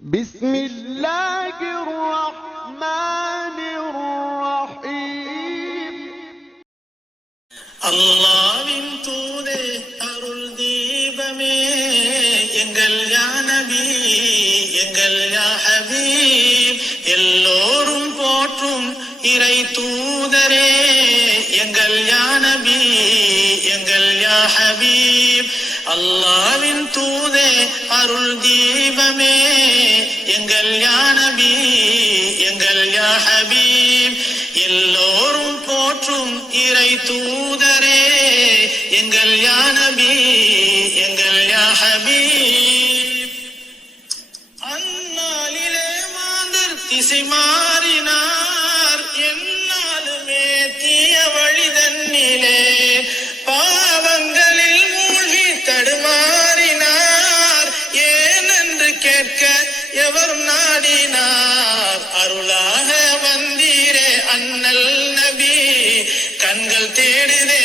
بسم الله الرحمن الرحيم. அல்லாஹ்வின் தூதே அருள் தீபமே எங்கள் யா நபி எங்கள் யா ஹபீப் எல்லோரும் போற்றும் இறை தூதரே எங்கள் யா நபி எங்கள் யா ஹபீப் அல்லாஹ்வின் தூதே அருள் தீபமே எங்கள் யா நபி எங்கள் யா ஹபீப் எல்லோரும் போற்றும் இறை தூதரே எங்கள் யா நபி எங்கள் யா ஹபீப். அந்நாளிலே மாந்தர் திசை மாறினார், எந்நாளுமே தீய வழிதன்னிலே பாவங்களில் மூழ்கி தடுமாறினார். ஏனென்று கேட்க எவர் நாடினார்? அருளாக வந்தீரே அண்ணல் நபி, கண்கள் தேடுதே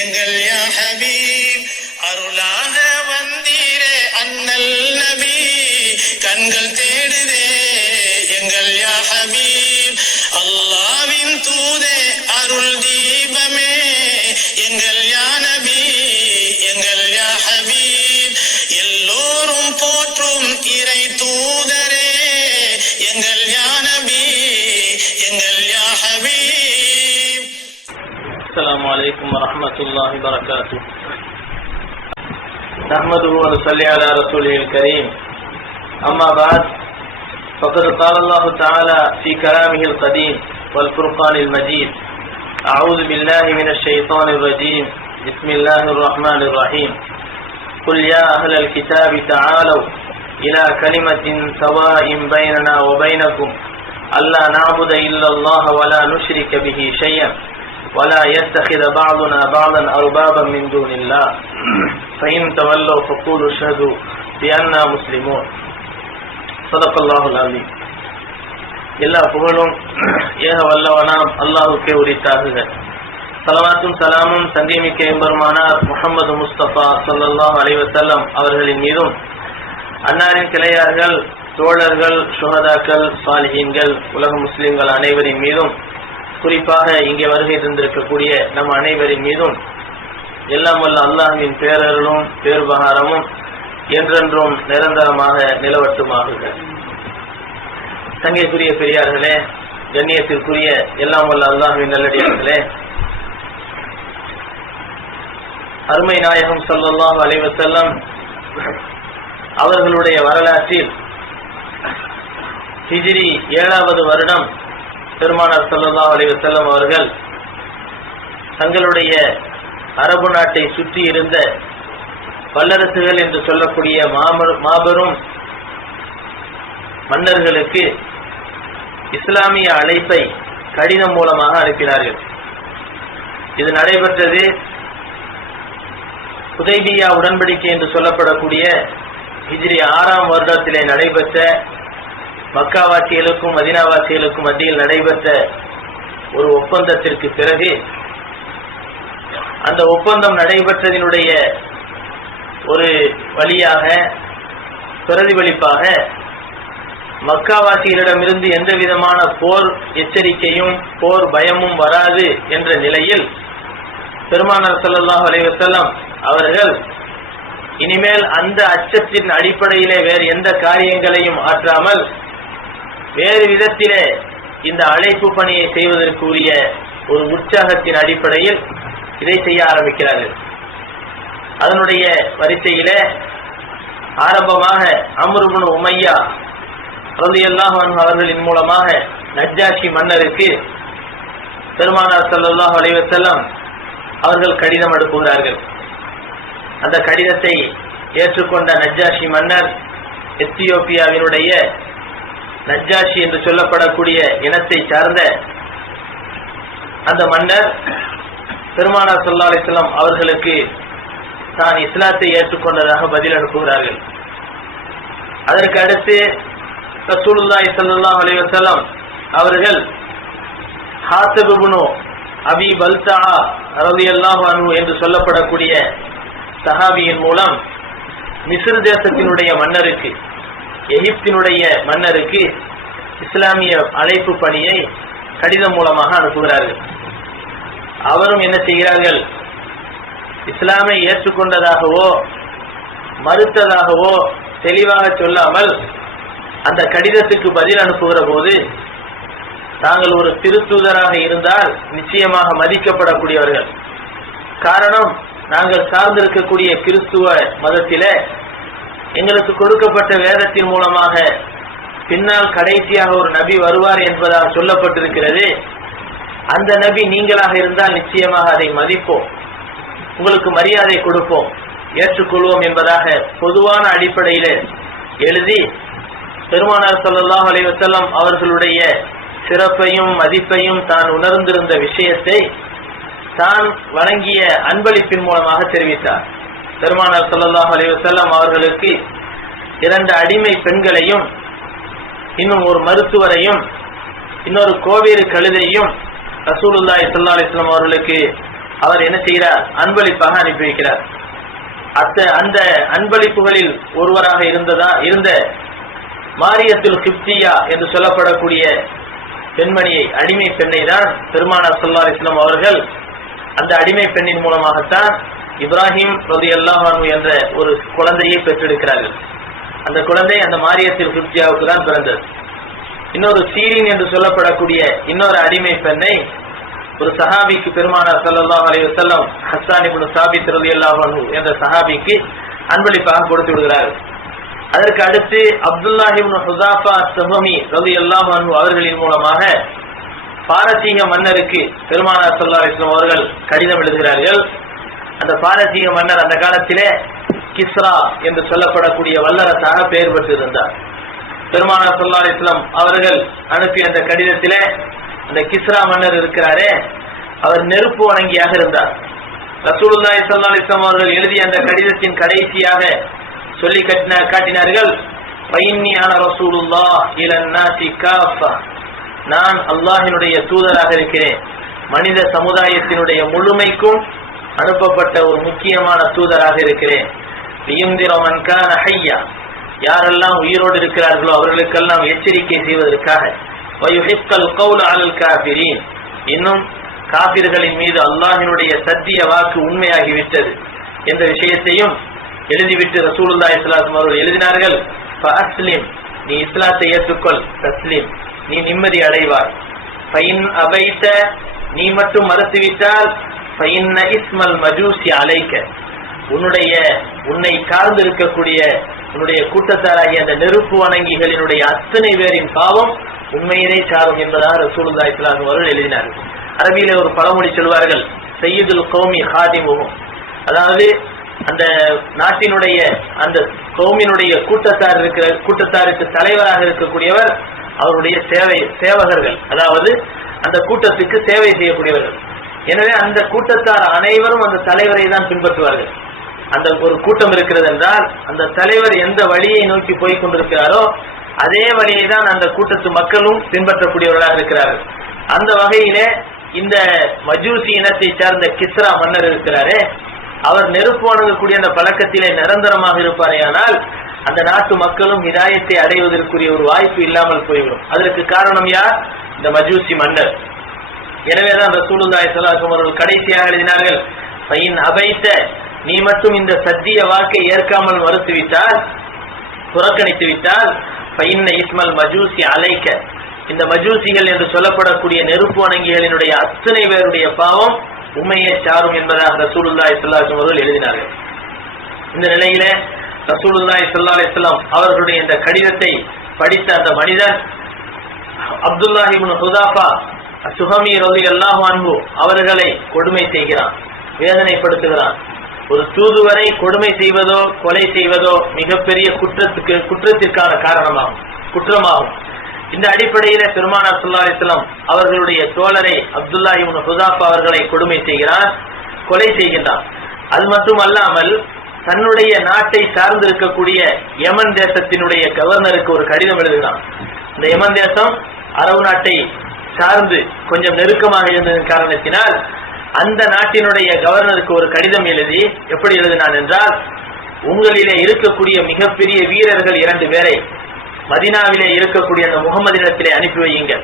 எங்கள் யா ஹபீப். அருளாக வந்தீரே அண்ணல் நபி, கண்கள் தேடுதே எங்கள் யா ஹபீப். அல்லாஹ்வின் தூதே அருள் தீபமே எங்கள் யா நபி எங்கள் யா ஹபீப் எல்லோரும் போற்றும் இறை தூதரே எங்கள் யா நபி எங்கள் யா ஹபீப். السلام عليكم ورحمة الله وبركاته. نحمده ونصلي على رسوله الكريم. أما بعد، فقد قال الله تعالى في كلامه القديم والفرقان المجيد: أعوذ بالله من الشيطان الرجيم، بسم الله الرحمن الرحيم. قل يا أهل الكتاب تعالوا إلى كلمة سواء بيننا وبينكم ألا نعبد إلا الله ولا نشرك به شيئا ولا يتخذ بعضنا بعضا أربابا من دون الله فإن تولوا فقولوا اشهدوا بأننا مسلمون. صدق الله العظيم. எல்லா புகழும் ஏக வல்லவனாம் அல்லாஹுக்கே உரித்தாகுக. ஸலவாத்தும் சலாமும் சங்கமிக்க எம்பெருமானார் முஹம்மது முஸ்தபா ஸல்லல்லாஹு அலைஹி வஸல்லம் அவர்களின் மீதும், அன்னாரின் கிளையார்கள், தோழர்கள், சுஹதாக்கள், சாலிஹீன்கள், உலக முஸ்லிம்கள் அனைவரின் மீதும், குறிப்பாக இங்கே வருகை தந்திருக்கக்கூடிய நம் அனைவரின் மீதும் எல்லாம் வல்ல அல்லாஹ்வின் பேரருளும் பேருபகாரமும் என்றென்றும் நிரந்தரமாக நிலவட்டுமாகுக. தங்கைக்குரிய பெரியார்களே, கண்ணியத்திற்குரிய எல்லாம் வல்ல அல்லாஹ்வின் நல்லடியார்களே, அருமை நாயகம் ஸல்லல்லாஹு அலைஹி வஸல்லம் அவர்களுடைய வரலாற்றில் ஹிஜ்ரி 7வது வருடம் பெருமானார் ஸல்லல்லாஹு அலைஹி வஸல்லம் அவர்கள் தங்களுடைய அரபு நாட்டை சுற்றி இருந்த வல்லரசுகள் என்று சொல்லக்கூடிய மாபெரும் மன்னர்களுக்கு இஸ்லாமிய அழைப்பை கடிதம் மூலமாக அனுப்பினார்கள். இது நடைபெற்றது ஹுதைபியா உடன்படிக்கை என்று சொல்லப்படக்கூடிய ஹிஜ்ரி 6ஆம் வருடத்திலே நடைபெற்ற மக்காவாசிகளுக்கும் மதீனாவாசிகளுக்கும் மத்தியில் நடைபெற்ற ஒரு ஒப்பந்தத்திற்கு பிறகு, அந்த ஒப்பந்தம் நடைபெற்றதினுடைய ஒரு வழியாக பிரதிபலிப்பாக மக்காவாசிகளிடமிருந்து எந்த விதமான போர் எச்சரிக்கையும் போர் பயமும் வராது என்ற நிலையில் பெருமானார் ஸல்லல்லாஹு அலைஹி வஸல்லம் அவர்கள் இனிமேல் அந்த அச்சத்தின் அடிப்படையிலே வேறு எந்த காரியங்களையும் ஆற்றாமல் வேறு விதத்திலே இந்த அழைப்பு பணியை செய்வதற்குரிய ஒரு உற்சாகத்தின் அடிப்படையில் இதை செய்ய ஆரம்பிக்கிறார்கள். அதனுடைய வரிசையிலே ஆரம்பமாக அம்ர் இப்னு உமையா ரலியல்லாஹு அன்ஹு அவர்களின் மூலமாக நஜ்ஜாஷி மன்னருக்கு பெருமானார் ஸல்லல்லாஹு அலைஹி வஸல்லம் அவர்கள் கடிதம் அனுப்புகிறார்கள். அந்த கடிதத்தை ஏற்றுக்கொண்ட நஜ்ஜாஷி மன்னர், எத்தியோப்பியாவினுடைய நஜ்ஜாஷி என்று சொல்லப்படக்கூடிய இனத்தை சார்ந்த அந்த மன்னர் பெருமானார் ஸல்லல்லாஹு அலைஹி வஸல்லம் அவர்களுக்கு தான் இஸ்லாத்தை ஏற்றுக்கொண்டதாக பதில் அனுப்புகிறார்கள். அதற்கு அடுத்து ரசூலுல்லாஹி ஸல்லல்லாஹு அலைஹி வஸல்லம் அவர்கள் ஹாத்திப் இப்னு அபி பல்தா ரலியல்லாஹு அன்ஹு என்று சொல்லப்படக்கூடிய சஹாபியின் மூலம் மிஸ்ர் தேசத்தினுடைய மன்னருக்கு எகிப்தினுடைய மன்னருக்கு இஸ்லாமிய அழைப்பு பணியை கடிதம் மூலமாக அனுப்புகிறார்கள். அவரும் என்ன செய்கிறார்கள், இஸ்லாமை ஏற்றுக்கொண்டதாகவோ மறுத்ததாகவோ தெளிவாக சொல்லாமல் அந்த கடிதத்துக்கு பதில் அனுப்புகிற போது, தாங்கள் ஒரு திருத்தூதராக இருந்தால் நிச்சயமாக மதிக்கப்படக்கூடியவர்கள். காரணம், நாங்கள் சார்ந்திருக்கக்கூடிய கிறிஸ்துவ மதத்திலே எங்களுக்கு கொடுக்கப்பட்ட வேதத்தின் மூலமாக பின்னால் கடைசியாக ஒரு நபி வருவார் என்பதாக சொல்லப்பட்டிருக்கிறது. அந்த நபி நீங்களாக இருந்தால் நிச்சயமாக அதை மதிப்போம், உங்களுக்கு மரியாதை கொடுப்போம், ஏற்றுக்கொள்வோம் என்பதாக பொதுவான அடிப்படையில் எழுதி பெருமானார் ஸல்லல்லாஹு அலைஹி வஸல்லம் அவர்களுடைய சிறப்பையும் மதிப்பையும் தான் உணர்ந்திருந்த விஷயத்தை தான் வழங்கிய அன்பளிப்பின் மூலமாக தெரிவித்தார். பெருமானார் ஸல்லல்லாஹு அலைஹி வஸல்லம் அவர்களுக்கு 2 அடிமை பெண்களையும் இன்னும் ஒரு மருத்துவரையும் இன்னொரு கோவேறு கழுதையும் ரசூலுல்லாஹி ஸல்லல்லாஹு அலைஹி வஸல்லம் அவர்களுக்கு அவர் என்ன செய்கிறார், அன்பளிப்பாக அனுப்பி வைக்கிறார். அந்த அன்பளிப்புகளில் ஒருவராக இருந்த மாரியத்துல் கிப்தியா என்று சொல்லப்படக்கூடிய பெண்மணியை, அடிமை பெண்ணை தான் பெருமானார் ஸல்லல்லாஹு அலைஹி வஸல்லம் அவர்கள் அந்த அடிமை பெண்ணின் மூலமாகத்தான் இப்ராஹிம் ரலியல்லாஹு அன்ஹு என்ற ஒரு குழந்தையை பெற்றெடுக்கிறார்கள். அந்த குழந்தை அந்த மாரியத்துல் கிப்தியாவுக்கு தான் பிறந்தது. இன்னொரு சீரின் என்று சொல்லப்படக்கூடிய இன்னொரு அடிமை பெண்ணை ஒரு சஹாபிக்கு பெருமானார் ஸல்லல்லாஹு அலைஹி வஸல்லம் ஹஸ்ஸான் இப்னு சாபித் ரலியல்லாஹு அன்ஹு என்ற சஹாபிக்கு அன்பளிப்பாக கொடுத்து விடுகிறார்கள். அதற்கு அடுத்து அப்துல்லாஹ் இப்னு ஹுஸாஃபா ஸஹமி ரலியல்லாஹு அன்ஹு அவர்களின் மூலமாக பாரசீக மன்னருக்கு பெருமானார் ஸல்லல்லாஹு அலைஹி வஸல்லம் அவர்கள் கடிதம் எழுதுகிறார்கள். அந்த பாரசீக மன்னர் அந்த காலத்திலே கிஸ்ரா என்று சொல்லப்படக்கூடிய வல்லரசாக பெயர் பெற்றிருந்தார். பெருமானார் ஸல்லல்லாஹு அலைஹி வஸல்லம் அவர்கள் அனுப்பிய அந்த கடிதத்திலே அந்த கிஸ்ரா மன்னர் இருக்கிறாரே, அவர் நெருப்பு வணங்கியாக இருந்தார். ரசூலுல்லாஹி ஸல்லல்லாஹு அலைஹி வஸல்லம் அவர்கள் எழுதிய அந்த கடிதத்தின் கடைசியாக சொல்லி காட்டினார்கள், ஃபைன்னி அன ரசூலுல்லாஹ் இலன் நாஸி காஃபா, நான் அல்லாஹ்வினுடைய தூதராக இருக்கிறேன், மனித சமுதாயத்தினுடைய முழுமைக்கும் அனுப்பப்பட்ட ஒரு முக்கியமான தூதராக இருக்கிறேன். லியுந்திர மன் கான ஹய்யா, யாரெல்லாம் உயிரோடு இருக்கிறார்களோ அவர்களுக்கெல்லாம் எச்சரிக்கை செய்வதற்காக, வயுஹிக்கல் கௌல அலல் காஃபிரீன், இன்னும் காபிர்களின் மீது அல்லாஹ்வினுடைய சத்திய வாக்கு உண்மையாகிவிட்டது என்ற விஷயத்தையும் எழுதிவிட்டு ரசூலுல்லாஹி ஸல்லல்லாஹு அலைஹி வஸல்லம் அவர்கள் எழுதினார்கள், ஃபஅஸ்லிம், நீ இஸ்லாத்தை ஏற்றுக்கொள், தஸ்லீம், நீ நிம்மதி அடைவாய். ஃபைன் அபைத, நீ மட்டும் மறுத்துவிட்டால், ஃபைன்ன இஸ்மல் மஜூசி அலைக்க, உன்னை சார்ந்து இருக்கக்கூடிய உன்னுடைய கூட்டத்தாராகிய அந்த நெருப்பு வணங்கிகளினுடைய அத்தனை பேரின் பாவம் உண்மையிலே சாரும் என்பதாக ரசூலுல்லாஹி ஸல்லல்லாஹு அலைஹி வஸல்லம் அவர்கள் எழுதினார்கள். அரபியிலே ஒரு பழமொழி சொல்வார்கள், சையதுல் கௌமி ஹாதிமுஹும், அதாவது அந்த நாட்டினுடைய அந்த கௌமினுடைய கூட்டத்தாருக்கு தலைவராக இருக்கக்கூடியவர் அவருடைய சேவகர்கள், அதாவது அந்த கூட்டத்துக்கு சேவை செய்யக்கூடியவர்கள். எனவே அந்த கூட்டத்தார் அனைவரும் அந்த தலைவரை தான் பின்பற்றுவார்கள். அந்த ஒரு கூட்டம் இருக்கிறது என்றால் அந்த தலைவர் எந்த வழியை நோக்கி போய் கொண்டிருக்கிறாரோ அதே வழியை தான் அந்த கூட்டத்து மக்களும் பின்பற்றக்கூடியவர்களாக இருக்கிறார்கள். அந்த வகையிலே இந்த மஜூசி இனத்தை சார்ந்த கிஸ்ரா மன்னர் இருக்கிறாரே, அவர் நெருப்பு வணங்கக்கூடிய அந்த பழக்கத்திலே நிரந்தரமாக இருப்பாரேயானால் அந்த நாட்டு மக்களும் ஹிதாயத்தை அடைவதற்குரிய ஒரு வாய்ப்பு இல்லாமல் போய்விடும். அதற்கு காரணம் யார்? இந்த மஜூசி மன்னர். எனவேதான் ரசூலுல்லாஹி ஸல்லல்லாஹு அலைஹி வஸல்லம் அவர்கள் கடைசியாக எழுதினார்கள், ஃபைன் அபைத, நீ மட்டும் இந்த சத்திய வாக்கை ஏற்காமல் மறுத்துவிட்டால், புறக்கணித்து விட்டால், ஃபைன்ன இஸ்மல் மஜூசி அலைக்க, இந்த மஜூசிகள் என்று சொல்லப்படக்கூடிய நெருப்பு வணங்கிகளினுடைய அத்தனை பேருடைய பாவம் உண்மையை சாரும் என்பதாக ரசூலுல்லாஹி ஸல்லல்லாஹு அலைஹி வஸல்லம் அவர்கள் எழுதினார்கள். இந்த நிலையிலே ரசூலுல்லாஹி ஸல்லல்லாஹு அலைஹி வஸல்லம் அவர்களுடைய இந்த கடிதத்தை படித்த அந்த மனிதன் அப்துல்லாஹ் இப்னு ஹுஸாஃபா ஸஹமி ரலியல்லாஹு அன்ஹு அவர்களை கொடுமை செய்கிறான், வேதனைப்படுத்துகிறான். ஒரு தூதுவரை கொடுமை செய்வதோ கொலை செய்வதோ மிகப்பெரிய குற்றத்திற்கான குற்றமாகும். இந்த அடிப்படையில பெருமானார் ஸல்லல்லாஹு அலைஹி வஸல்லம் அவர்களுடைய தோழரை அப்துல்லாஹ் இப்னு ஹுஸாஃபா அவர்களை கொடுமை செய்கிறான், கொலை செய்கின்றான். அது மட்டுமல்லாமல் தன்னுடைய நாட்டை சார்ந்து இருக்கக்கூடிய யமன் தேசத்தினுடைய கவர்னருக்கு ஒரு கடிதம் எழுதுகிறான். இந்த யமன் தேசம் அரபு நாட்டை சார்ந்து கொஞ்சம் நெருக்கமாக இருந்ததன் காரணத்தினால் அந்த நாட்டினுடைய கவர்னருக்கு ஒரு கடிதம் எழுதி எப்படி எழுதினான் என்றால், உங்களிலே இருக்கக்கூடிய மிகப்பெரிய வீரர்கள் 2 பேரை மதீனாவிலே இருக்கக்கூடிய அந்த முகமதிடத்திலே அனுப்பி வையுங்கள்.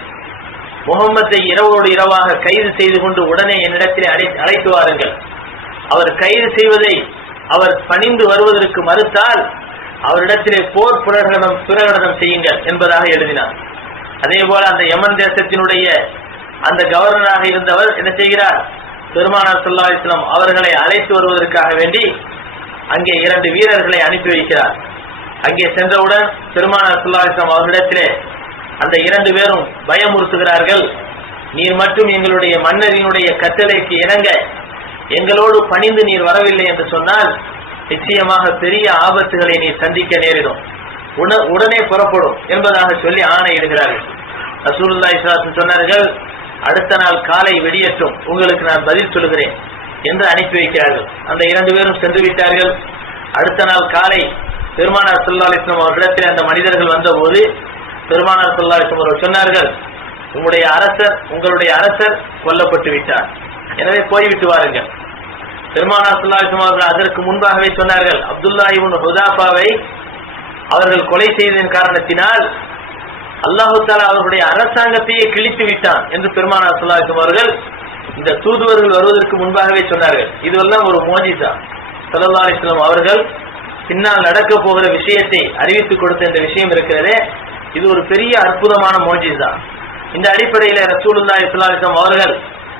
முகம்மதை இரவோடு இரவாக கைது செய்து கொண்டு உடனே என்னிடத்திலே அழைத்து வாருங்கள். அவர் கைது செய்வதை அவர் பணிந்து வருவதற்கு மறுத்தால் அவரிடத்திலே போர் பிரகடனம் செய்யுங்கள் என்பதாக எழுதினார். அதே போல அந்த யமன் தேசத்தினுடைய அந்த கவர்னராக இருந்தவர் என்ன செய்கிறார்? பெருமானார் ஸல்லல்லாஹு அலைஹி வஸல்லம் அவர்களை அழைத்து வருவதற்காக வேண்டி அங்கே 2 வீரர்களை அனுப்பி வைக்கிறார். அங்கே சென்றவுடன் பெருமானார் ஸல்லல்லாஹு அலைஹி வஸல்லம் அவர்களிடத்திலே அந்த 2 பேரும் பயமுறுத்துகிறார்கள். நீர் மட்டும் எங்களுடைய மன்னரினுடைய கட்டளைக்கு இணங்க எங்களோடு பணிந்து நீர் வரவில்லை என்று சொன்னால் நிச்சயமாக பெரிய ஆபத்துகளை நீர் சந்திக்க நேரிடும், உடனே புறப்படும் என்பதாக சொல்லி ஆணையிடுகிறார்கள். ரசூலுல்லாஹி ஸல்லல்லாஹு அலைஹி வஸல்லம் சொன்னார்கள், அடுத்த நாள் காலை வெடியட்டும், உங்களுக்கு நான் பதில் சொல்கிறேன் என்று அனுப்பி வைக்கிறார்கள். அந்த 2 பேரும் சென்று விட்டார்கள். அடுத்த நாள் காலை பெருமானார் ஸல்லல்லாஹு அலைஹி வஸல்லம் அவர்களிடத்தில் அந்த மனிதர்கள் வந்தபோது பெருமானார் ஸல்லல்லாஹு அலைஹி வஸல்லம் அவர்கள் சொன்னார்கள், உங்களுடைய அரசர் கொல்லப்பட்டு விட்டார், எனவே போய்விட்டு வாருங்கள். பெருமானார் ஸல்லல்லாஹு அலைஹி வஸல்லம் அவர்கள் அதற்கு முன்பாகவே சொன்னார்கள், அப்துல்லாஹ் இப்னு ஹுதாஃபாவை அவர்கள் கொலை செய்ததன் காரணத்தினால் அல்லாஹு தஆலா அவர்களுடைய அரசாங்கத்தையே கிழித்து விட்டான் என்று பெருமானார் ஸல்லல்லாஹு அலைஹி வஸல்லம் அவர்கள் இந்த தூதுவர்கள் வருவதற்கு முன்பாகவே சொன்னார்கள். இதுவெல்லாம் ஒரு மோஜிசா. ஸல்லல்லாஹு அலைஹி வஸல்லம் அவர்கள் பின்னால் நடக்க போகிற விஷயத்தை அறிவித்துக் கொடுத்த இந்த விஷயம் இருக்கிறதே, இது ஒரு பெரிய அற்புதமான மோஜிசா. இந்த அடிப்படையில் ரசூலுல்லாஹி ஸல்லல்லாஹு அலைஹி வஸல்லம் அவர்கள்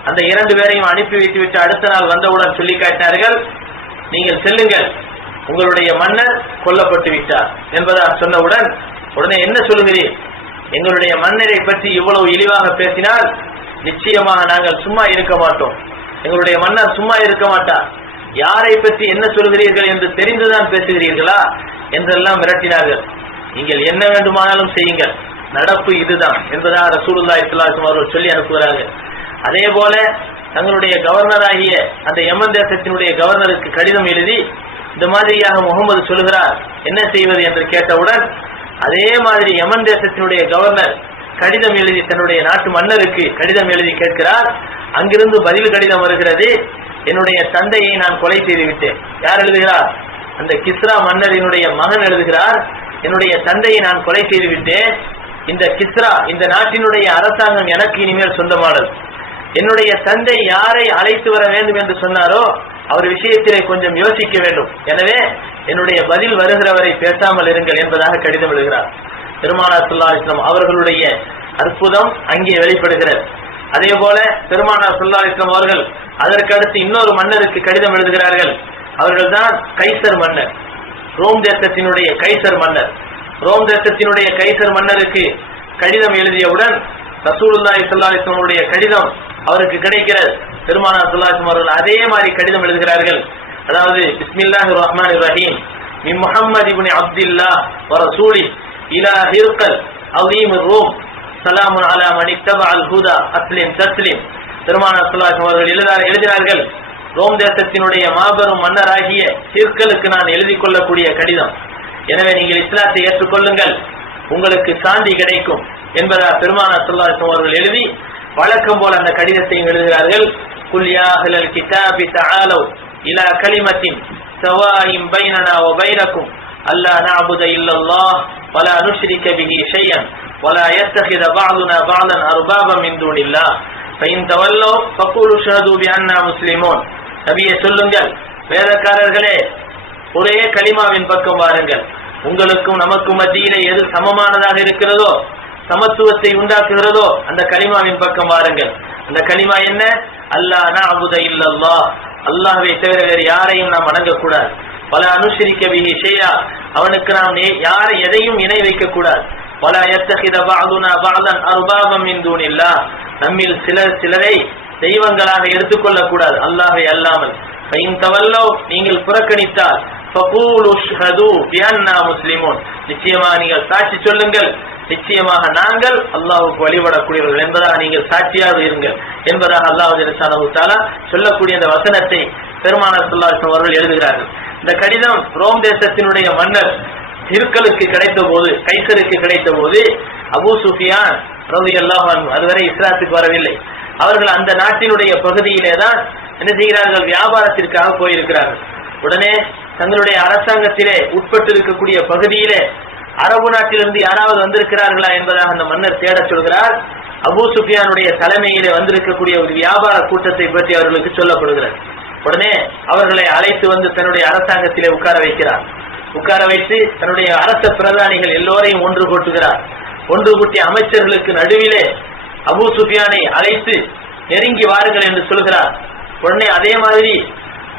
அந்த 2 பேரையும் அனுப்பி வைத்துவிட்டு அடுத்த நாள் வந்தவுடன் சொல்லி காட்டினார்கள், நீங்கள் செல்லுங்கள், உங்களுடைய மன்னர் கொல்லப்பட்டு விட்டார் என்பதாக சொன்னவுடன் உடனே என்ன சொல்லுகிறீர்? எங்களுடைய மன்னரை பற்றி இவ்வளவு இழிவாக பேசினால் நிச்சயமாக நாங்கள் சும்மா இருக்க மாட்டோம், எங்களுடைய மன்னர் சும்மா இருக்க மாட்டார், யாரை பற்றி என்ன சொல்கிறீர்கள் என்று தெரிந்துதான் பேசுகிறீர்களா என்றெல்லாம் மிரட்டினார்கள். நீங்கள் என்ன வேண்டுமானாலும் செய்யுங்கள், நடப்பு இதுதான் என்பதாக ரசூலுல்லாஹி ஸல்லல்லாஹு அலைஹி வஸல்லம் அவர்கள் சொல்லி அனுப்புகிறார்கள். அதே போல தங்களுடைய கவர்னராகிய அந்த யமன் தேசத்தினுடைய கவர்னருக்கு கடிதம் எழுதி இந்த மாதிரியாக முகமது சொல்கிறார், என்ன செய்வது என்று கேட்டவுடன் அதே மாதிரி யமன் தேசத்தினுடைய கவர்னர் கடிதம் எழுதி தன்னுடைய நாட்டு மன்னருக்கு கடிதம் எழுதி கேட்கிறார். அங்கிருந்து பதில் கடிதம் வருகிறது, என்னுடைய தந்தையை நான் கொலை செய்து விட்டேன். யார் எழுதுகிறார்? அந்த கிஸ்ரா மன்னரினுடைய மகன் எழுதுகிறார், என்னுடைய தந்தையை நான் கொலை செய்து விட்டேன், இந்த கிஸ்ரா இந்த நாட்டினுடைய அரசாங்கம் எனக்கு இனிமேல் சொந்தமானது, என்னுடைய தந்தை யாரை அழைத்து வர வேண்டும் என்று சொன்னாரோ அவர் விஷயத்திலே கொஞ்சம் யோசிக்க வேண்டும், எனவே என்னுடைய பதில் வருகிறவரை பேசாமல் இருங்கள் என்பதாக கடிதம் எழுதுகிறார். பெருமானார் ஸல்லல்லாஹு அலைஹி வஸல்லம் அவர்களுடைய அற்புதம் அங்கே வெளிப்படுகிறது. அதே போல பெருமானார் ஸல்லல்லாஹு அலைஹி வஸல்லம் அவர்கள் அதற்கு அடுத்து இன்னொரு மன்னருக்கு கடிதம் எழுதுகிறார்கள். அவர்கள்தான் கைசர் மன்னர், ரோம் தேசத்தினுடைய கைசர் மன்னர். ரோம் தேசத்தினுடைய கைசர் மன்னருக்கு கடிதம் எழுதியவுடன் ரசூலுல்லாஹி ஸல்லல்லாஹு அலைஹி வஸல்லம் அவருடைய கடிதம் அவருக்கு கிடைக்கிறது. பெருமானார் ஸல்லல்லாஹு அலைஹி வஸல்லம் அவர்கள் அதே மாதிரி கடிதம் எழுதுகிறார்கள். அதாவது பிஸ்மில்லாஹிர் ரஹ்மானிர் ரஹீம் மின் முஹம்மது இப்னு அப்துல்லாஹ் வ ரசூலி இலா ஹிர்கல் அஸீமிர் ரூம் ஸலாமுன் அலா மன் இத்தபஅல் ஹுதா அஸ்லிம் தஸ்லிம். பெருமானார் ஸல்லல்லாஹு அலைஹி வஸல்லம் அவர்கள் எழுதினார்கள், ரோம் தேசத்தினுடைய மாபெரும் மன்னராகிய ஹிர்கலுக்கு நான் எழுதி கொள்ளக்கூடிய கடிதம், எனவே நீங்கள் இஸ்லாத்தை ஏற்றுக்கொள்ளுங்கள், உங்களுக்கு சாந்தி கிடைக்கும் என்பதா பெருமானார் ஸல்லல்லாஹு அலைஹி வஸல்லம் அவர்கள் எழுதி வழக்கம் போல அந்த கடிதத்தையும் எழுதுகிறார்கள். குல் யா அஹ்லல் கிதாபி தஆலு இலா கலிமத்தின் சவாஇன் பைனனா வ பைனக்கும் அல்லா நஅபுத இல்லல்லாஹ் வலா நுஷ்ரிக பிஹி ஷைஅன் வலா யத்தகித பஅதுனா பஅதன் அர்பாபா மின் தூனில்லாஹ் ஃபஇன் தவல்லு ஃபகுலு ஷஹது பிஅன்னா முஸ்லிமூன். நபியே சொல்லுங்கள், வேதக்காரர்களே ஒரே கலிமாவின் பக்கம் வாருங்கள், உங்களுக்கும் நமக்கும் மத்தியிலே எது சமமானதாக இருக்கிறதோ சமத்துவத்தை உண்டாக்குகிறதோ அந்த கலிமாவின் பக்கம் வாருங்கள். அந்த கலிமா என்ன? அல்லா நஅபுத இல்லல்லாஹ், அல்லாஹ்வை தவிர வேறு யாரையும் நாம் வணங்கக்கூடாது. வலா நுஷ்ரிக பிஹி ஷைஆ, அவனுக்கு நாம் யாரை எதையும் இணை வைக்க கூடாது. வலா யத்தகித பஅதுனா பஅதன் அர்பாபம் மின் தூனில்லாஹ், நம்மில் சிலரை தெய்வங்களாக எடுத்துக்கொள்ள கூடாது அல்லாஹ்வை அல்லாமல். ஃபஇன் தவல்லு, நீங்கள் புறக்கணித்தால் ஃபகூலு ஷ்ஹது பிஅன்னா முஸ்லிமூன், நிச்சயமாக நீங்கள் சாட்சி சொல்லுங்கள், நிச்சயமாக நாங்கள் அல்லாஹ்வுக்கு வழிபடக்கூடியவர்கள் என்பதாக நீங்கள் சாட்சியாக இருங்கள் என்பதாக அல்லாஹ் ஜல்லல்லாஹு தஆலா சொல்லக்கூடிய அந்த வசனத்தை பெருமானார் ஸல்லல்லாஹு அலைஹி வஸல்லம் அவர்கள் எழுதுகிறார்கள். இந்த கடிதம் ரோம் தேசத்தினுடைய மன்னர் ஹிர்கலுக்கு கிடைத்த போது, கைசருக்கு கிடைத்த போது அபூ சுஃபியான் ரலியல்லாஹு அன்ஹு அதுவரை இஸ்லாத்துக்கு வரவில்லை. அவர்கள் அந்த நாட்டினுடைய பகுதியிலே தான் என்ன செய்கிறார்கள்? வியாபாரத்திற்காக போயிருக்கிறார்கள். உடனே தங்களுடைய அரசாங்கத்திலே உட்பட்டு இருக்கக்கூடிய பகுதியிலே அரபு நாட்டிலிருந்து யாராவது வந்திருக்கிறார்களா என்பதாக அந்த மன்னர் தேட சொல்கிறார். அபூ சுஃபியானுடைய தலைமையிலே வந்திருக்கக்கூடிய ஒரு வியாபார கூட்டத்தை பற்றி அவர்களுக்கு சொல்லப்படுகிறது. உடனே அவர்களை அழைத்து வந்து தன்னுடைய அரசாங்கத்திலே உட்கார வைக்கிறார். உட்கார வைத்து தன்னுடைய அரச பிரதானிகள் எல்லோரையும் ஒன்று கூட்டுகிறார். ஒன்று கூட்டிய அமைச்சர்களுக்கு நடுவிலே அபூ சுஃபியானை அழைத்து நெருங்கி வாருங்கள் என்று சொல்கிறார். உடனே அதே மாதிரி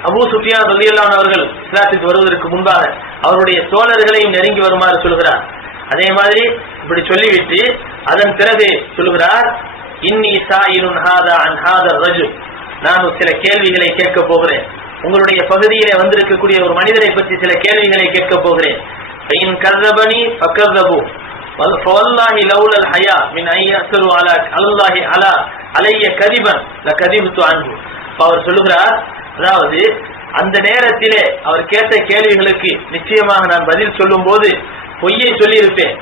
அபூ சுஃபியான் ரலியல்லாஹு அன்ஹு அவர்கள் இஸ்லாத்துக்கு வருவதற்கு முன்பாக அவருடைய தோழர்களையும் நெருங்கி வருமாறு சொல்கிறார். அதே மாதிரி இப்படி சொல்லிவிட்டு அதன் பிறகு சொல்கிறார், இன்னி சாயிலுன் ஹாதா அன் ஹாதா ரஜுல், நான் சில கேள்விகளை கேட்க போகிறேன். உங்களுடைய பகுதியிலே வந்திருக்கக்கூடிய ஒரு மனிதரை பற்றி சில கேள்விகளை கேட்க போகிறேன். இன் கர்ரபனி ஃபக்கர்ரபு வல்லாஹி லௌலல் ஹயா மின் ஐ யஸ்ரு அலா அல்லாஹி அலா அலைய கதிபன் லகதிபது அன்ஹு. அவர் சொல்கிறார், அதாவது அந்த நேரத்திலே அவர் கேட்ட கேள்விகளுக்கு நிச்சயமாக நான் பதில் சொல்லும் போது பொய்யை சொல்லியிருப்பேன்.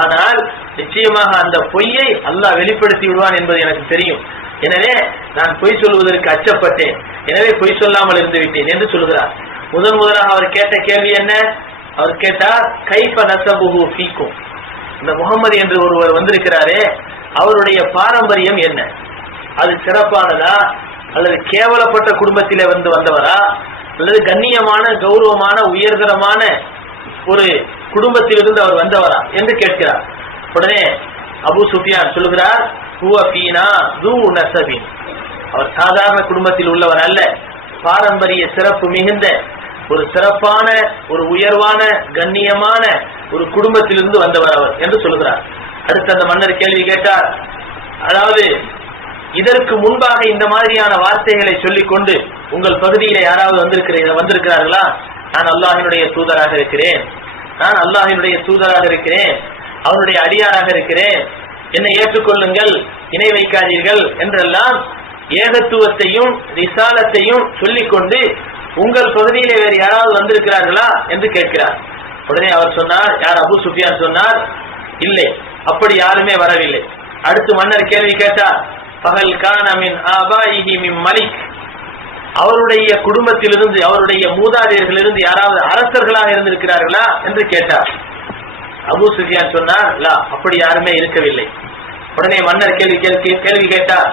ஆனால் நிச்சயமாக அந்த பொய்யை அல்லாஹ் வெளிப்படுத்தி விடுவான் என்பது எனக்கு தெரியும். எனவே நான் பொய் சொல்வதற்கு அச்சப்பட்டேன். எனவே பொய் சொல்லாமல் இருந்து விட்டேன் என்று சொல்கிறார். முதலாக அவர் கேட்ட கேள்வி என்ன? அவர் கேட்டார், கைஃப நஸபுஹு ஃபீக்கும், இந்த முகமது என்று ஒருவர் வந்திருக்கிறாரே அவருடைய பாரம்பரியம் என்ன? அது சிறப்பானதா அல்லது கேவலப்பட்ட குடும்பத்திலே வந்தவரா அல்லது கண்ணியமான கௌரவமான உயர்தரமான ஒரு குடும்பத்திலிருந்து அவர் வந்தவரா என்று கேட்கிறார். உடனே அபூ சுஃபியான் சொல்கிறார், ஹுவ ஃபீனா து நஸபின், அவர் சாதாரண குடும்பத்தில் உள்ளவர் அல்ல, பாரம்பரிய சிறப்பு மிகுந்த ஒரு சிறப்பான ஒரு உயர்வான கண்ணியமான ஒரு குடும்பத்திலிருந்து வந்தவர் அவர் என்று சொல்கிறார். அடுத்து அந்த மன்னர் கேள்வி கேட்டார், அதாவது இதற்கு முன்பாக இந்த மாதிரியான வார்த்தைகளை சொல்லிக் கொண்டு உங்கள் பகுதியில யாராவது வந்திருக்கிறார்களா? நான் அல்லாஹ்வினுடைய தூதராக இருக்கிறேன், நான் அல்லாஹ்வினுடைய தூதராக இருக்கிறேன், அவனுடைய அடியாராக இருக்கிறேன், என்னை ஏற்றுக்கொள்ளுங்கள், இணை வைக்காதீர்கள் என்றெல்லாம் ஏகத்துவத்தையும் ரிசாலத்தையும் சொல்லிக்கொண்டு உங்கள் பகுதியிலே வேறு யாராவது வந்திருக்கிறார்களா என்று கேட்கிறார். உடனே அவர் சொன்னார், யார்? அபூ சுஃபியான் சொன்னார், இல்லை, அப்படி யாருமே வரவில்லை. அடுத்து மன்னர் கேள்வி கேட்டார், பகல் கான மின் ஆபாயிஹி மின் மலிக், அவருடைய குடும்பத்திலிருந்து அவருடைய மூதாதையர்களிலிருந்து யாராவது அரசர்களாக இருந்திருக்கிறார்களா என்று கேட்டார். அபூ சுஃபியான் சொன்னார், லா, அப்படி யாருமே இருக்கவில்லை. உடனே மன்னர் கேள்வி கேட்டார்,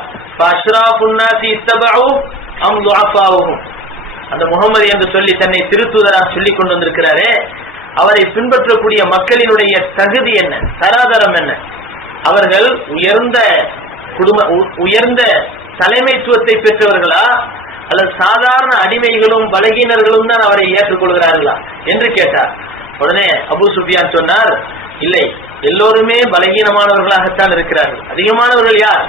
அந்த முகமது என்று சொல்லி தன்னை திருத்தூதராக சொல்லிக் கொண்டு வந்திருக்கிறாரே, அவரை பின்பற்றக்கூடிய மக்களினுடைய தகுதி என்ன, தராதரம் என்ன? அவர்கள் உயர்ந்த தலைமைத்துவத்தை பெற்றவர்களா அல்லது சாதாரண அடிமைகளும் பலகீனர்களும் தான் அவரை ஏற்றுக்கொள்கிறார்களா என்று கேட்டார். உடனே அபூ சுஃபியான் சொன்னார், இல்லை, எல்லோருமே பலகீனமானவர்களாகத்தான் இருக்கிறார்கள். அதிகமானவர்கள் யார்?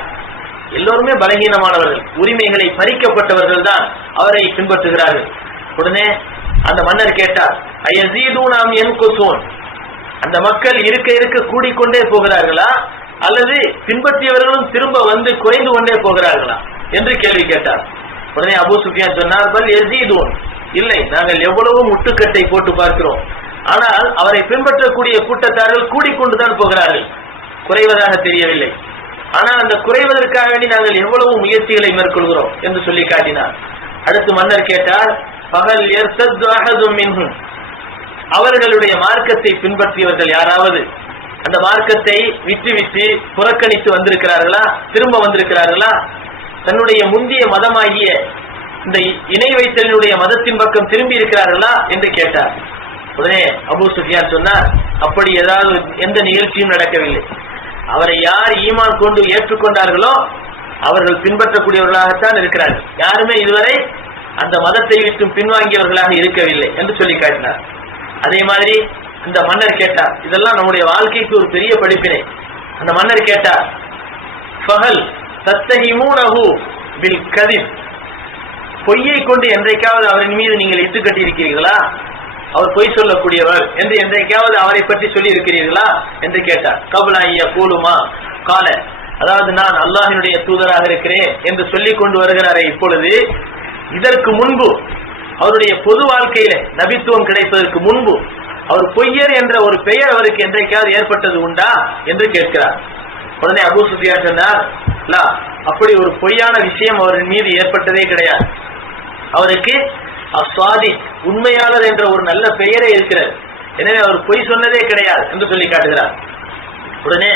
எல்லோருமே பலகீனமானவர்கள், உரிமைகளை பறிக்கப்பட்டவர்கள் தான் அவரை பின்பற்றுகிறார்கள். உடனே அந்த மன்னர் கேட்டார், அயஸீதுனாம் யன்குஸூன், அந்த மக்கள் இருக்க இருக்க கூடிக்கொண்டே போகிறார்களா அல்லது பின்பற்றியவர்களும் திரும்ப வந்து குறைந்து கொண்டே போகிறார்களா என்று கேள்வி கேட்டார். உடனே அபூ சுஃபியான் சொன்னார், பல் யஸீதுன், இல்லை, நாங்கள் எவ்வளவு முட்டுக்கட்டை போட்டு பார்க்கிறோம், ஆனால் அவரை பின்பற்றக்கூடிய கூட்டத்தார்கள் கூடிக்கொண்டுதான் போகிறார்கள், குறைவதாக தெரியவில்லை. ஆனால் அந்த குறைவதற்காக வேண்டி நாங்கள் எவ்வளவு முயற்சிகளை மேற்கொள்கிறோம் என்று சொல்லி காட்டினார். அடுத்து மன்னர் கேட்டார், பகல் யர்தத்து அஹதும் மின்ஹும், அவர்களுடைய மார்க்கத்தை பின்பற்றியவர்கள் யாராவது அந்த மார்க்கத்தை விட்டு புறக்கணித்து வந்திருக்கிறார்களா, திரும்ப வந்திருக்கிறார்களா, தன்னுடைய முந்திய மதமாகிய இந்த இணை வைத்தலினுடைய மதத்தின் பக்கம் திரும்பி இருக்கிறார்களா என்று கேட்டார். உடனே அபூ சுஃபியான் சொன்னார், அப்படி ஏதாவது எந்த நிகழ்ச்சியும் நடக்கவில்லை. அவரை யார் ஈமான் கொண்டு ஏற்றுக்கொண்டார்களோ அவர்கள் பின்பற்றக்கூடியவர்களாகத்தான் இருக்கிறார்கள், யாருமே இதுவரை அந்த மதத்தை விட்டு பின்வாங்கியவர்களாக இருக்கவில்லை என்று சொல்லி காட்டினார். அதே மாதிரி இந்த மன்னர் கேட்டார், இதெல்லாம் நம்முடைய வாழ்க்கைக்கு ஒரு பெரிய படிப்பினை. அந்த மன்னர் கேட்டார், ஃபஹல் தத்தஹிமூனஹு பில் கதிப், பொய்யை கொண்டு என்றைக்காவது அவரின் மீது நீங்கள் இட்டு கட்டி இருக்கிறீர்களா? அவர் பொய் சொல்லக்கூடியவர் என்று என்றைக்காவது அவரை பற்றி சொல்லி இருக்கிறீர்களா என்று கேட்டார். கபலா யகூலுமா கால, அதாவது நான் அல்லாஹ்வினுடைய தூதராக இருக்கிறேன் என்று சொல்லிக் கொண்டு வருகிறாரே இப்பொழுது, இதற்கு முன்பு அவருடைய பொது வாழ்க்கையில நபித்துவம் கிடைப்பதற்கு முன்பு அவர் பொய்யர் என்ற ஒரு பெயர் அவருக்கு என்றைக்காவது ஏற்பட்டது உண்டா என்று கேட்கிறார். உடனே அபூ சுஃபியான் சொன்னார், லா, அப்படி ஒரு பொய்யான விஷயம் அவரின் மீது ஏற்பட்டதே கிடையாது. அவருக்கு அஸ்வாதி, உண்மையாளர் என்ற ஒரு நல்ல பெயரே இருக்கிறது. எனவே அவர் பொய் சொன்னதே கிடையாது என்று சொல்லி காட்டுகிறார். உடனே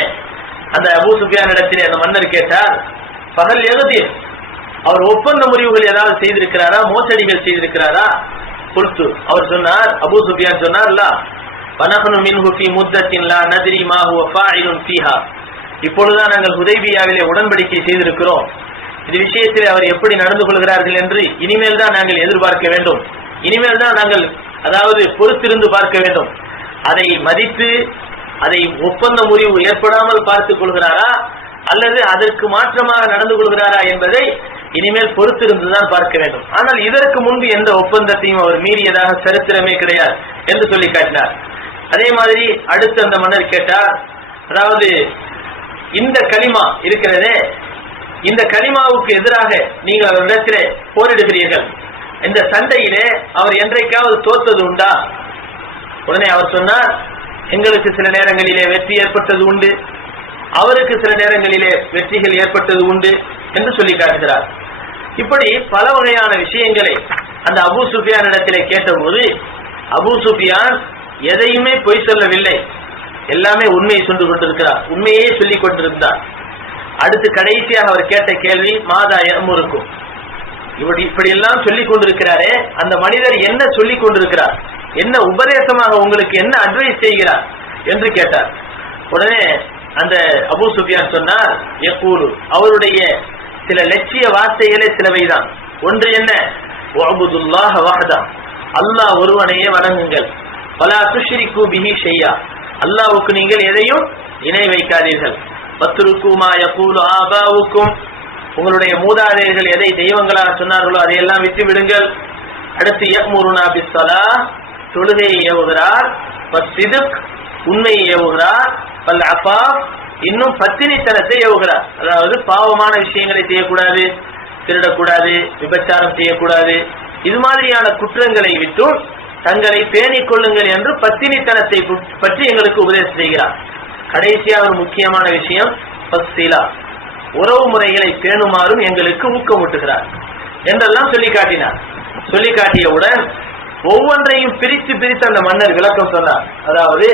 அந்த அபூ சுஃபியான் இடத்திலே அந்த மன்னர் கேட்டார், பகல் எகுதீர், அவர் ஒப்பந்த முறிவுகள் ஏதாவது செய்திருக்கிறாரா, மோசடிகள் செய்திருக்கிறாரா? குல்து, அவர் சொன்னார், அபூ சுஃபியான் சொன்னார், லா வனஹனு மின்ஹு ஃபீ முத்தத்தின் லா நத்ரி மா ஹுவ ஃபாயிலுன் ஃபீஹா, இப்பொழுதுதான் நாங்கள் ஹுதைபியாவிலே உடன்படிக்கை செய்திருக்கிறோம், இது விஷயத்தில் அவர் எப்படி நடந்து கொள்கிறார்கள் என்று இனிமேல் தான் நாங்கள் எதிர்பார்க்க வேண்டும், இனிமேல் தான் நாங்கள் அதாவது பொறுத்திருந்து பார்க்க வேண்டும். அதை மதித்து அதை ஒப்பந்த முறிவு ஏற்படாமல் பார்த்துக் கொள்கிறாரா அல்லது அதற்கு மாற்றமாக நடந்து கொள்கிறாரா என்பதை இனிமேல் பொறுத்திருந்துதான் பார்க்க வேண்டும். ஆனால் இதற்கு முன்பு எந்த ஒப்பந்தத்தையும் அவர் மீறியதாக சரித்திரமே கிடையாது என்று சொல்லி காட்டினார். அதே மாதிரி அடுத்து அந்த மன்னர் கேட்டார், அதாவது இந்த கலிமா இருக்கிறதே, இந்த கலிமாவுக்கு எதிராக நீங்கள் அவரிடத்திலே போரிடுகிறீர்கள், இந்த சண்டையிலே அவர் என்றைக்காவது தோற்றது உண்டா? உடனே அவர் சொன்னார், எங்களுக்கு சில நேரங்களிலே வெற்றி ஏற்பட்டது உண்டு, அவருக்கு சில நேரங்களிலே வெற்றிகள் ஏற்பட்டது உண்டு என்று சொல்லி காட்டுகிறார். இப்படி பல வகையான விஷயங்களை அந்த அபூ சுஃபியான் இடத்திலே கேட்டபோது அபூ சுஃபியான் எதையுமே பொய் சொல்லவில்லை, எல்லாமே உண்மையை சொல்லி கொண்டிருக்கிறார், உண்மையே சொல்லிக் கொண்டிருந்தார். அடுத்து கடைசியாக அவர் கேட்ட கேள்வி, மாதா யஅமுருக்கும், இப்படி எல்லாம் சொல்லிக் கொண்டிருக்கிறாரே, அந்த மனிதர் என்ன சொல்லிக் கொண்டிருக்கிறார், என்ன உபதேசமாக உங்களுக்கு என்ன அட்வைஸ் செய்கிறார் என்று கேட்டார். உடனே அந்த அபூ சுஃபியான் சொன்னார், யகூலு, அவருடைய சில லட்சிய வார்த்தைகளே சிலவைதான். ஒன்று என்ன, வஅபுதுல்லாஹ வஹதா, அல்லாஹ் ஒருவனையே வணங்குங்கள், வலா துஷ்ரிகு பிஹி ஷையா, அல்லாஹ்வுக்கு நீங்கள் எதையும் இணை வைக்காதீர்கள், வத்ருக்கு மா யகூலு ஆபாவுக்கும், உங்களுடைய மூதாதையர்கள் எதை தெய்வங்களாக சொன்னார்களோ அதையெல்லாம் விட்டு விடுங்கள். அடுத்து யஅமுருனா பிஸ்ஸலாஹ், தொழுகையை ஏவுகிறார், வஸ்ஸிதுக், உண்மையை ஏவுகிறார், வல் அஃபாஃப், இன்னும் பத்தினித்தனத்தை ஏவுகிறார், அதாவது பாவமான விஷயங்களை செய்யக்கூடாது, திருடக்கூடாது, விபச்சாரம் செய்யக்கூடாது, இது மாதிரியான குற்றங்களை விட்டும் தங்களை பேணிக் கொள்ளுங்கள் என்று பத்தினித்தனத்தை பற்றி எங்களுக்கு உபதேசம் செய்கிறார். கடைசியாக ஒரு முக்கியமான விஷயம், ஃபஸ்ஸிலா, உறவு முறைகளை பேணுமாறும் எங்களுக்கு ஊக்கமூட்டுகிறார் என்றெல்லாம் சொல்லி காட்டினார். சொல்லி காட்டியவுடன் ஒவ்வொன்றையும் பிரித்து பிரித்து அந்த மன்னர் விளக்கம் சொன்னார். அதாவது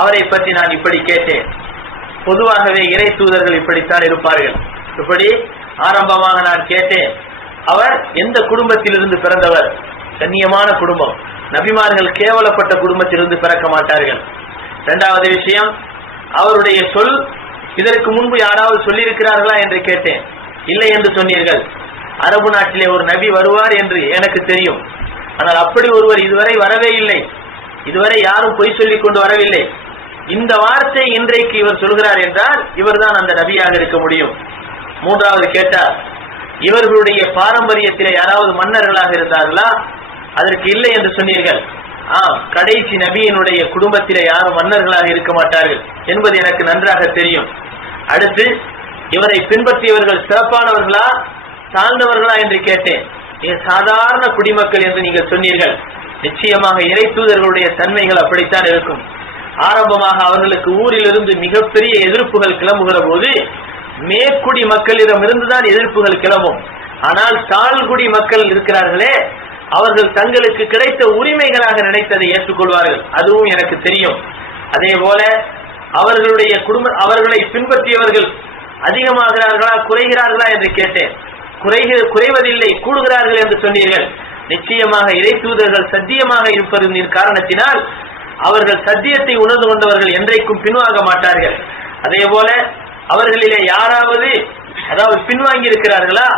அவரை பற்றி நான் இப்படி கேட்டேன், பொதுவாகவே இறை தூதர்கள் இப்படித்தான் இருப்பார்கள், இப்படி ஆரம்பமாக நான் கேட்டேன், அவர் எந்த குடும்பத்திலிருந்து பிறந்தவர், கண்ணியமான குடும்பம், நபிமார்கள் கேவலப்பட்ட குடும்பத்திலிருந்து பிறக்க மாட்டார்கள். இரண்டாவது விஷயம், அவருடைய சொல் இதற்கு முன்பு யாராவது சொல்லியிருக்கிறார்களா என்று கேட்டேன், இல்லை என்று சொன்னீர்கள். அரபு நாட்டிலே ஒரு நபி வருவார் என்று எனக்கு தெரியும், ஆனால் அப்படி ஒருவர் இதுவரை வரவே இல்லை, இதுவரை யாரும் பொய் சொல்லிக் கொண்டு வரவில்லை. இந்த வார்த்தை இன்றைக்கு இவர் சொல்கிறார் என்றால் இவர்தான் அந்த நபியாக இருக்க முடியும். மூன்றாவது கேட்டார், இவர்களுடைய பாரம்பரியத்திலே யாராவது மன்னர்களாக இருந்தார்களா? அதற்கு இல்லை என்று சொன்னீர்கள். கடைசி நபியினுடைய குடும்பத்திலே யாரும் மன்னர்களாக இருக்க மாட்டார்கள் என்பது எனக்கு நன்றாக தெரியும். அடுத்து இவரை பின்பற்றியவர்கள் சிறப்பானவர்களா தாழ்ந்தவர்களா என்று கேட்டேன். சாதாரண குடிமக்கள் என்று நீங்கள் சொன்னீர்கள். நிச்சயமாக இறை தூதர்களுடைய தன்மைகள் அப்படித்தான் இருக்கும். ஆரம்பமாக அவர்களுக்கு ஊரிலிருந்து மிகப்பெரிய எதிர்ப்புகள் கிளம்புகிற போது மேற்குடி மக்களிடம் இருந்துதான் எதிர்ப்புகள் கிளம்பும். ஆனால் தாழ்குடி மக்கள் இருக்கிறார்களே, அவர்கள் தங்களுக்கு கிடைத்த உரிமைகளாக நினைத்ததை ஏற்றுக்கொள்வார்கள், அதுவும் எனக்கு தெரியும். அதே போல அவர்களுடைய அவர்களை பின்பற்றியவர்கள் அதிகமாகிறார்களா குறைகிறார்களா என்று கேட்டேன். குறைவதில்லை, கூடுகிறார்கள் என்று சொன்னீர்கள். நிச்சயமாக இறை தூதர்கள் சத்தியமாக இருப்பதன் காரணத்தினால் அவர்கள் சத்தியத்தை உணர்ந்து கொண்டவர்கள் என்றைக்கும் பின்வாங்க மாட்டார்கள். அதே போல அவர்களிலே யாராவது அதாவது பின்வாங்கி இருக்கிறார்களா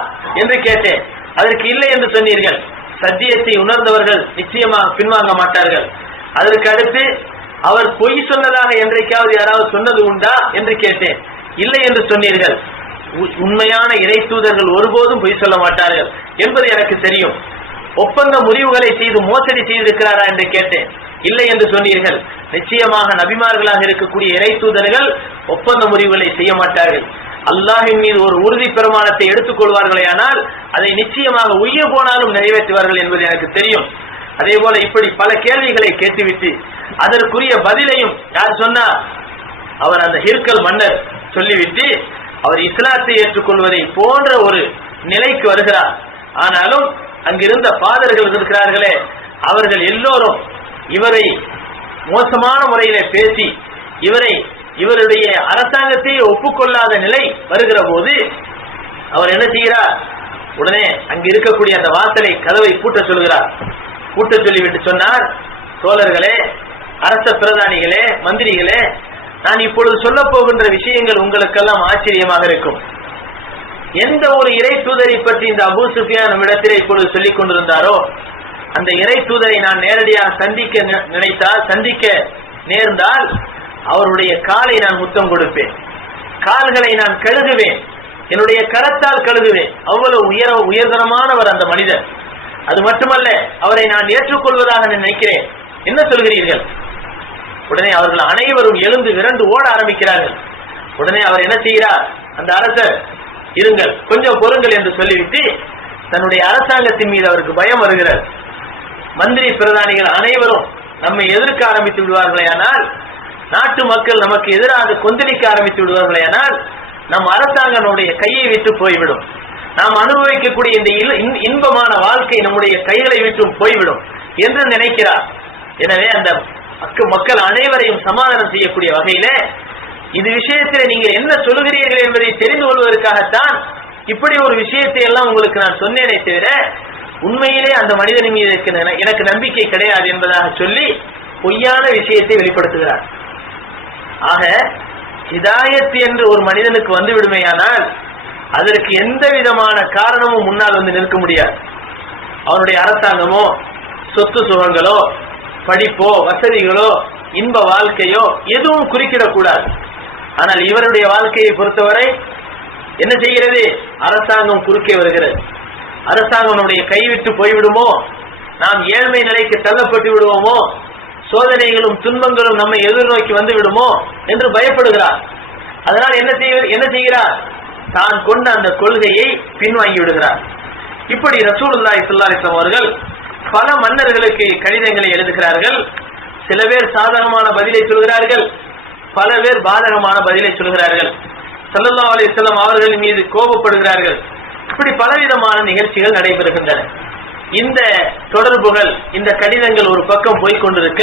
என்று கேட்டேன். அதற்கு இல்லை என்று சொன்னீர்கள். சத்தியத்தை உணர்ந்தவர்கள் நிச்சயமாக பின்வாங்க மாட்டார்கள். அதற்கு அடுத்து அவர் பொய் சொன்னதாக என்றைக்காவது யாராவது சொன்னது உண்டா என்று கேட்டேன். இல்லை என்று சொன்னீர்கள். உண்மையான இறை தூதர்கள் ஒருபோதும் பொய் சொல்ல மாட்டார்கள் என்பது எனக்கு தெரியும். ஒப்பந்த முறிவுகளை செய்து மோசடி செய்திருக்கிறாரா என்று கேட்டேன். இல்லை என்று சொன்னீர்கள். நிச்சயமாக நபிமார்களாக இருக்கக்கூடிய இறை தூதர்கள் ஒப்பந்த முறிவுகளை செய்ய மாட்டார்கள். அல்லாஹின் மீது ஒரு உறுதி பிரமாணத்தை எடுத்துக் கொள்வார்களே, ஆனால் அதை நிச்சயமாக உயிர் போனாலும் நிறைவேற்றுவார்கள் என்பது எனக்கு தெரியும். அதே போல இப்படி பல கேள்விகளை கேட்டுவிட்டு அதற்குரிய பதிலையும் யார் சொன்னார்? அவர் அந்த ஹிர்கல் மன்னர் சொல்லிவிட்டு அவர் இஸ்லாத்தை ஏற்றுக்கொள்வதை போன்ற ஒரு நிலைக்கு வருகிறார். ஆனாலும் அங்கிருந்த பாதர்கள் இருக்கிறார்களே, அவர்கள் எல்லோரும் இவரை மோசமான முறையில பேசி இவருடைய அரசாங்கத்தை ஒப்புக்கொள்ளாத நிலை வருகிற போது அவர் என்ன செய்கிறார்? உடனே அங்கு இருக்கக்கூடிய அந்த வாசலை கதவை பூட்ட சொல்கிறார். பூட்ட சொல்லிவிட்டு சொன்னார், தோழர்களே, அரச பிரதானிகளே, மந்திரிகளே, நான் இப்பொழுது சொல்ல போகின்ற விஷயங்கள் உங்களுக்கெல்லாம் ஆச்சரியமாக இருக்கும். எந்த ஒரு இறை தூதரை பற்றி இந்த அபூ சுஃபியான் நம்மிடத்திலே இப்பொழுது சொல்லிக் கொண்டிருந்தாரோ அந்த இறை தூதரை நான் நேரடியாக சந்திக்க நேர்ந்தால் அவருடைய காலை நான் முத்தம் கொடுப்பேன், கால்களை நான் கழுகுவேன், என்னுடைய கரத்தால் கழுகுவேன். அவ்வளவு உயர்தரமானவர் அந்த மனிதர். அது மட்டுமல்ல, அவரை நான் ஏற்றுக்கொள்வதாக நினைக்கிறேன். என்ன சொல்கிறீர்கள்? உடனே அவர்கள் அனைவரும் எழுந்து விரண்டு ஓட ஆரம்பிக்கிறார்கள். உடனே அவர் என்ன செய்கிறார்? அந்த அரசர், இருங்கள், கொஞ்சம் பொறுங்கள் என்று சொல்லிவிட்டு தன்னுடைய அரசாங்கத்தின் மீது அவருக்கு பயம் வருகிறது. மந்திரி பிரதானிகள் அனைவரும் நம்மை எதிர்க்க ஆரம்பித்து விடுவார்களேயானால், நாட்டு மக்கள் நமக்கு எதிராக கொந்தளிக்க ஆரம்பித்து விடுவார்களேயானால் நம் அரசாங்கம் நம்முடைய கையை விட்டு போய்விடும். நாம் அனுபவிக்கக்கூடிய இந்த இன்பமான வாழ்க்கை நம்முடைய கைகளை விட்டு போய்விடும் என்று நினைக்கிறார். எனவே அந்த மக்கள் அனைவரையும் சமாதானம் செய்யக்கூடிய வகையில இது விஷயத்தில் நீங்கள் என்ன சொல்லுகிறீர்கள் என்பதை தெரிந்து கொள்வதற்காகத்தான் இப்படி ஒரு விஷயத்தை எல்லாம் உங்களுக்கு நான் சொன்னேனே தவிர உண்மையிலே அந்த மனிதனின் மீது எனக்கு நம்பிக்கை கிடையாது என்பதாக சொல்லி பொய்யான விஷயத்தை வெளிப்படுத்துகிறார். ஆக ஹிதாயத் என்று ஒரு மனிதனுக்கு வந்து விடுமையானால் அதற்கு எந்த விதமான காரணமும் முன்னால் வந்து நிற்க முடியாது. அவனுடைய அரசாங்கமோ, சொத்து சுகங்களோ, படிப்போ, வசதிகளோ, இன்ப வாழ்க்கையோ எதுவும் குறுக்கிடக்கூடாது. ஆனால் இவருடைய வாழ்க்கையை பொறுத்தவரை என்ன செய்கிறது? அரசாங்கம் குறுக்கே வருகிறது. அரசாங்கம் நம்முடைய கைவிட்டு போய்விடுமோ, நாம் ஏழ்மை நிலைக்கு தள்ளப்பட்டு விடுவோமோ, சோதனைகளும் துன்பங்களும் நம்மை எதிர்நோக்கி வந்து விடுமோ என்று பயப்படுகிறார். அதனால் என்ன செய்கிறார்? தான் கொண்ட அந்த கொள்கையை பின்வாங்கி விடுகிறார். இப்படி ரசூலுல்லாஹி ஸல்லல்லாஹு அலைஹி வஸல்லம் அவர்கள் பல மன்னர்களுக்கு கடிதங்களை எழுதுகிறார்கள். சில பேர் சாதகமான பதிலை சொல்கிறார்கள், பல பேர் பாதகமான பதிலை சொல்கிறார்கள். ஸல்லல்லாஹு அலைஹி வஸல்லம் அவர்கள் மீது கோபப்படுகிறார்கள். இப்படி பலவிதமான நிகழ்ச்சிகள் நடைபெறுகின்றன. இந்த தொடர்புகள், இந்த கடிதங்கள் ஒரு பக்கம் போய்கொண்டிருக்க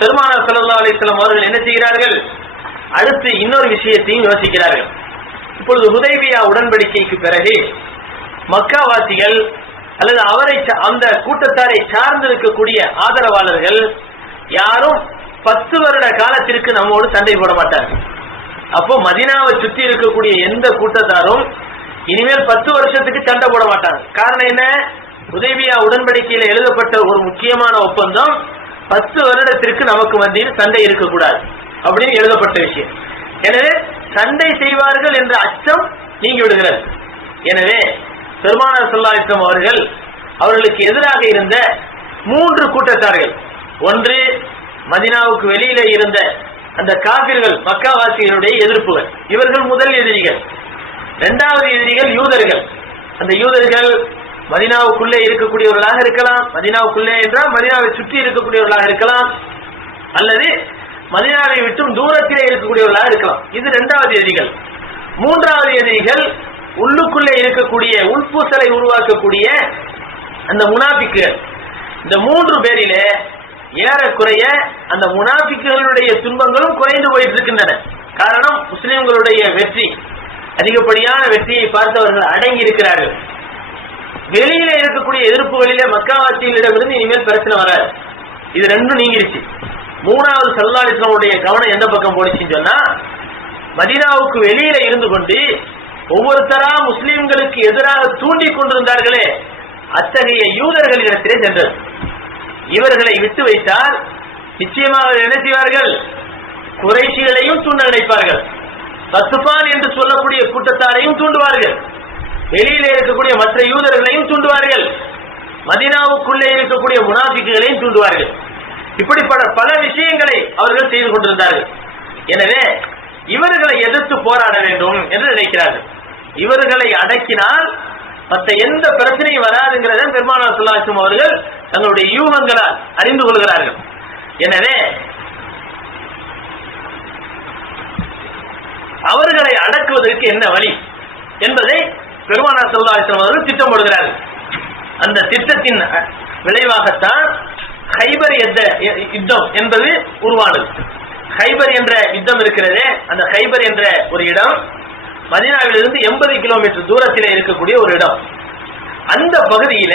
பெருமானார் ஸல்லல்லாஹு அலைஹி வஸல்லம் அவர்கள் என்ன செய்கிறார்கள்? அடுத்து இன்னொரு விஷயத்தையும் யோசிக்கிறார்கள். இப்பொழுது ஹுதைபியா உடன்படிக்கைக்கு பிறகு மக்காவாசிகள் அல்லது அந்த கூட்டத்தாரை சார்ந்திருக்கக்கூடிய ஆதரவாளர்கள் யாரும் 10 வருட காலத்திற்கு நம்மோடு சண்டை போட மாட்டார்கள். அப்போ மதீனாவை சுற்றி இருக்கக்கூடிய எந்த கூட்டத்தாரும் இனிமேல் 10 வருஷத்துக்கு சண்டை போட மாட்டாங்க. காரணம் என்ன? ஹுதைபியா உடன்படிக்கையில் எழுதப்பட்ட ஒரு முக்கியமான ஒப்பந்தம் 10 வருடத்திற்கு நமக்கு மத்தியில் சண்டை இருக்கக்கூடாது அப்படின்னு எழுதப்பட்ட விஷயம். எனவே சண்டை செய்வார்கள் என்ற அச்சம் நீங்கி விடுகிறது. எனவே பெருமானார் ஸல்லல்லாஹு அலைஹி வஸல்லம் அவர்களுக்கு எதிராக இருந்த 3 கூட்டத்தார்கள், ஒன்று மதீனாவுக்கு வெளியில இருந்த அந்த காபிர்கள், மக்காவாசிகளுடைய எதிர்ப்புகள், இவர்கள் முதல் எதிரிகள். இரண்டாவது எதிரிகள் யூதர்கள். அந்த யூதர்கள் மதீனாவுக்குள்ளே இருக்கக்கூடியவர்களாக இருக்கலாம், மதீனாவுக்குள்ளே என்றால் மதீனாவை சுற்றி இருக்கக்கூடியவர்களாக இருக்கலாம், அல்லது மதீனாவை விட்டும் தூரத்திலே இருக்கக்கூடியவர்களாக இருக்கலாம். இது இரண்டாவது எதிரிகள். மூன்றாவது எதிரிகள் உள்ளுக்குள்ளே இருக்கக்கூடிய உள்பூசலை உருவாக்கக்கூடிய அந்த முனாபிக்குகள். இந்த 3 பேரிலே ஏறக்குறைய அந்த முனாபிக்குகளுடைய துன்பங்களும் குறைந்து போயிட்டு இருக்கின்றன. காரணம், முஸ்லிம்களுடைய வெற்றி, அதிகப்படியான வெற்றியை பார்த்தவர்கள் அடங்கி இருக்கிறார்கள். வெளியில இருக்கக்கூடிய எதிர்ப்புகளிலே மக்காவாசிகளிடமிருந்து இனிமேல் பிரச்சனை வராது. இது ரெண்டும் நீங்கிருச்சு. மூணாவது ஸல்லல்லாஹு அலைஹி வஸல்லம் கவனம் எந்த பக்கம் போனுச்சுன்னு சொன்னா, மதீனாவுக்கு வெளியில இருந்து கொண்டு ஒவ்வொருத்தரா முஸ்லிம்களுக்கு எதிராக தூண்டி கொண்டிருந்தார்களே, அத்தகைய யூதர்களிடத்திலே சென்றது. இவர்களை விட்டு வைத்தால் நிச்சயமாக என்ன செய்வார்கள்? குறைஷிகளையும் தூண்ட நினைப்பார்கள், கத்ஃபான் என்று சொல்லக்கூடிய கூட்டத்தாரையும் தூண்டுவார்கள், வெளியிலே இருக்கக்கூடிய மற்ற யூதர்களையும் தூண்டுவார்கள், மதீனாவுக்குள்ளே இருக்கக்கூடிய முனாஃபிக்குகளையும் தூண்டுவார்கள். இப்படி பல விஷயங்களை அவர்கள் செய்து கொண்டிருந்தார்கள். எனவே இவர்களை எதிர்த்து போராட வேண்டும் என்று நினைக்கிறார்கள். இவர்களை அடக்கினால் மற்ற எந்த பிரச்சனையும் வராதுங்கிறத பெருமானார் ஸல்லல்லாஹு அலைஹி வஸல்லம் அவர்கள் தங்களுடைய யூகங்களால் அறிந்து கொள்கிறார்கள். எனவே அவர்களை அடக்குவதற்கு என்ன வழி என்பதை பெருமானார் ஸல்லல்லாஹு அலைஹி வஸல்லம் அவர்கள் திட்டம் போடுகிறார்கள். அந்த திட்டத்தின் விளைவாகத்தான் ஹைபர் யுத்தம் என்பது உருவானது. ஹைபர் என்ற யுத்தம் இருக்கிறதே, அந்த ஹைபர் என்ற ஒரு இடம் மதீனாவிலிருந்து 80 கிலோமீட்டர் தூரத்தில் இருக்கக்கூடிய ஒரு இடம். அந்த பகுதியில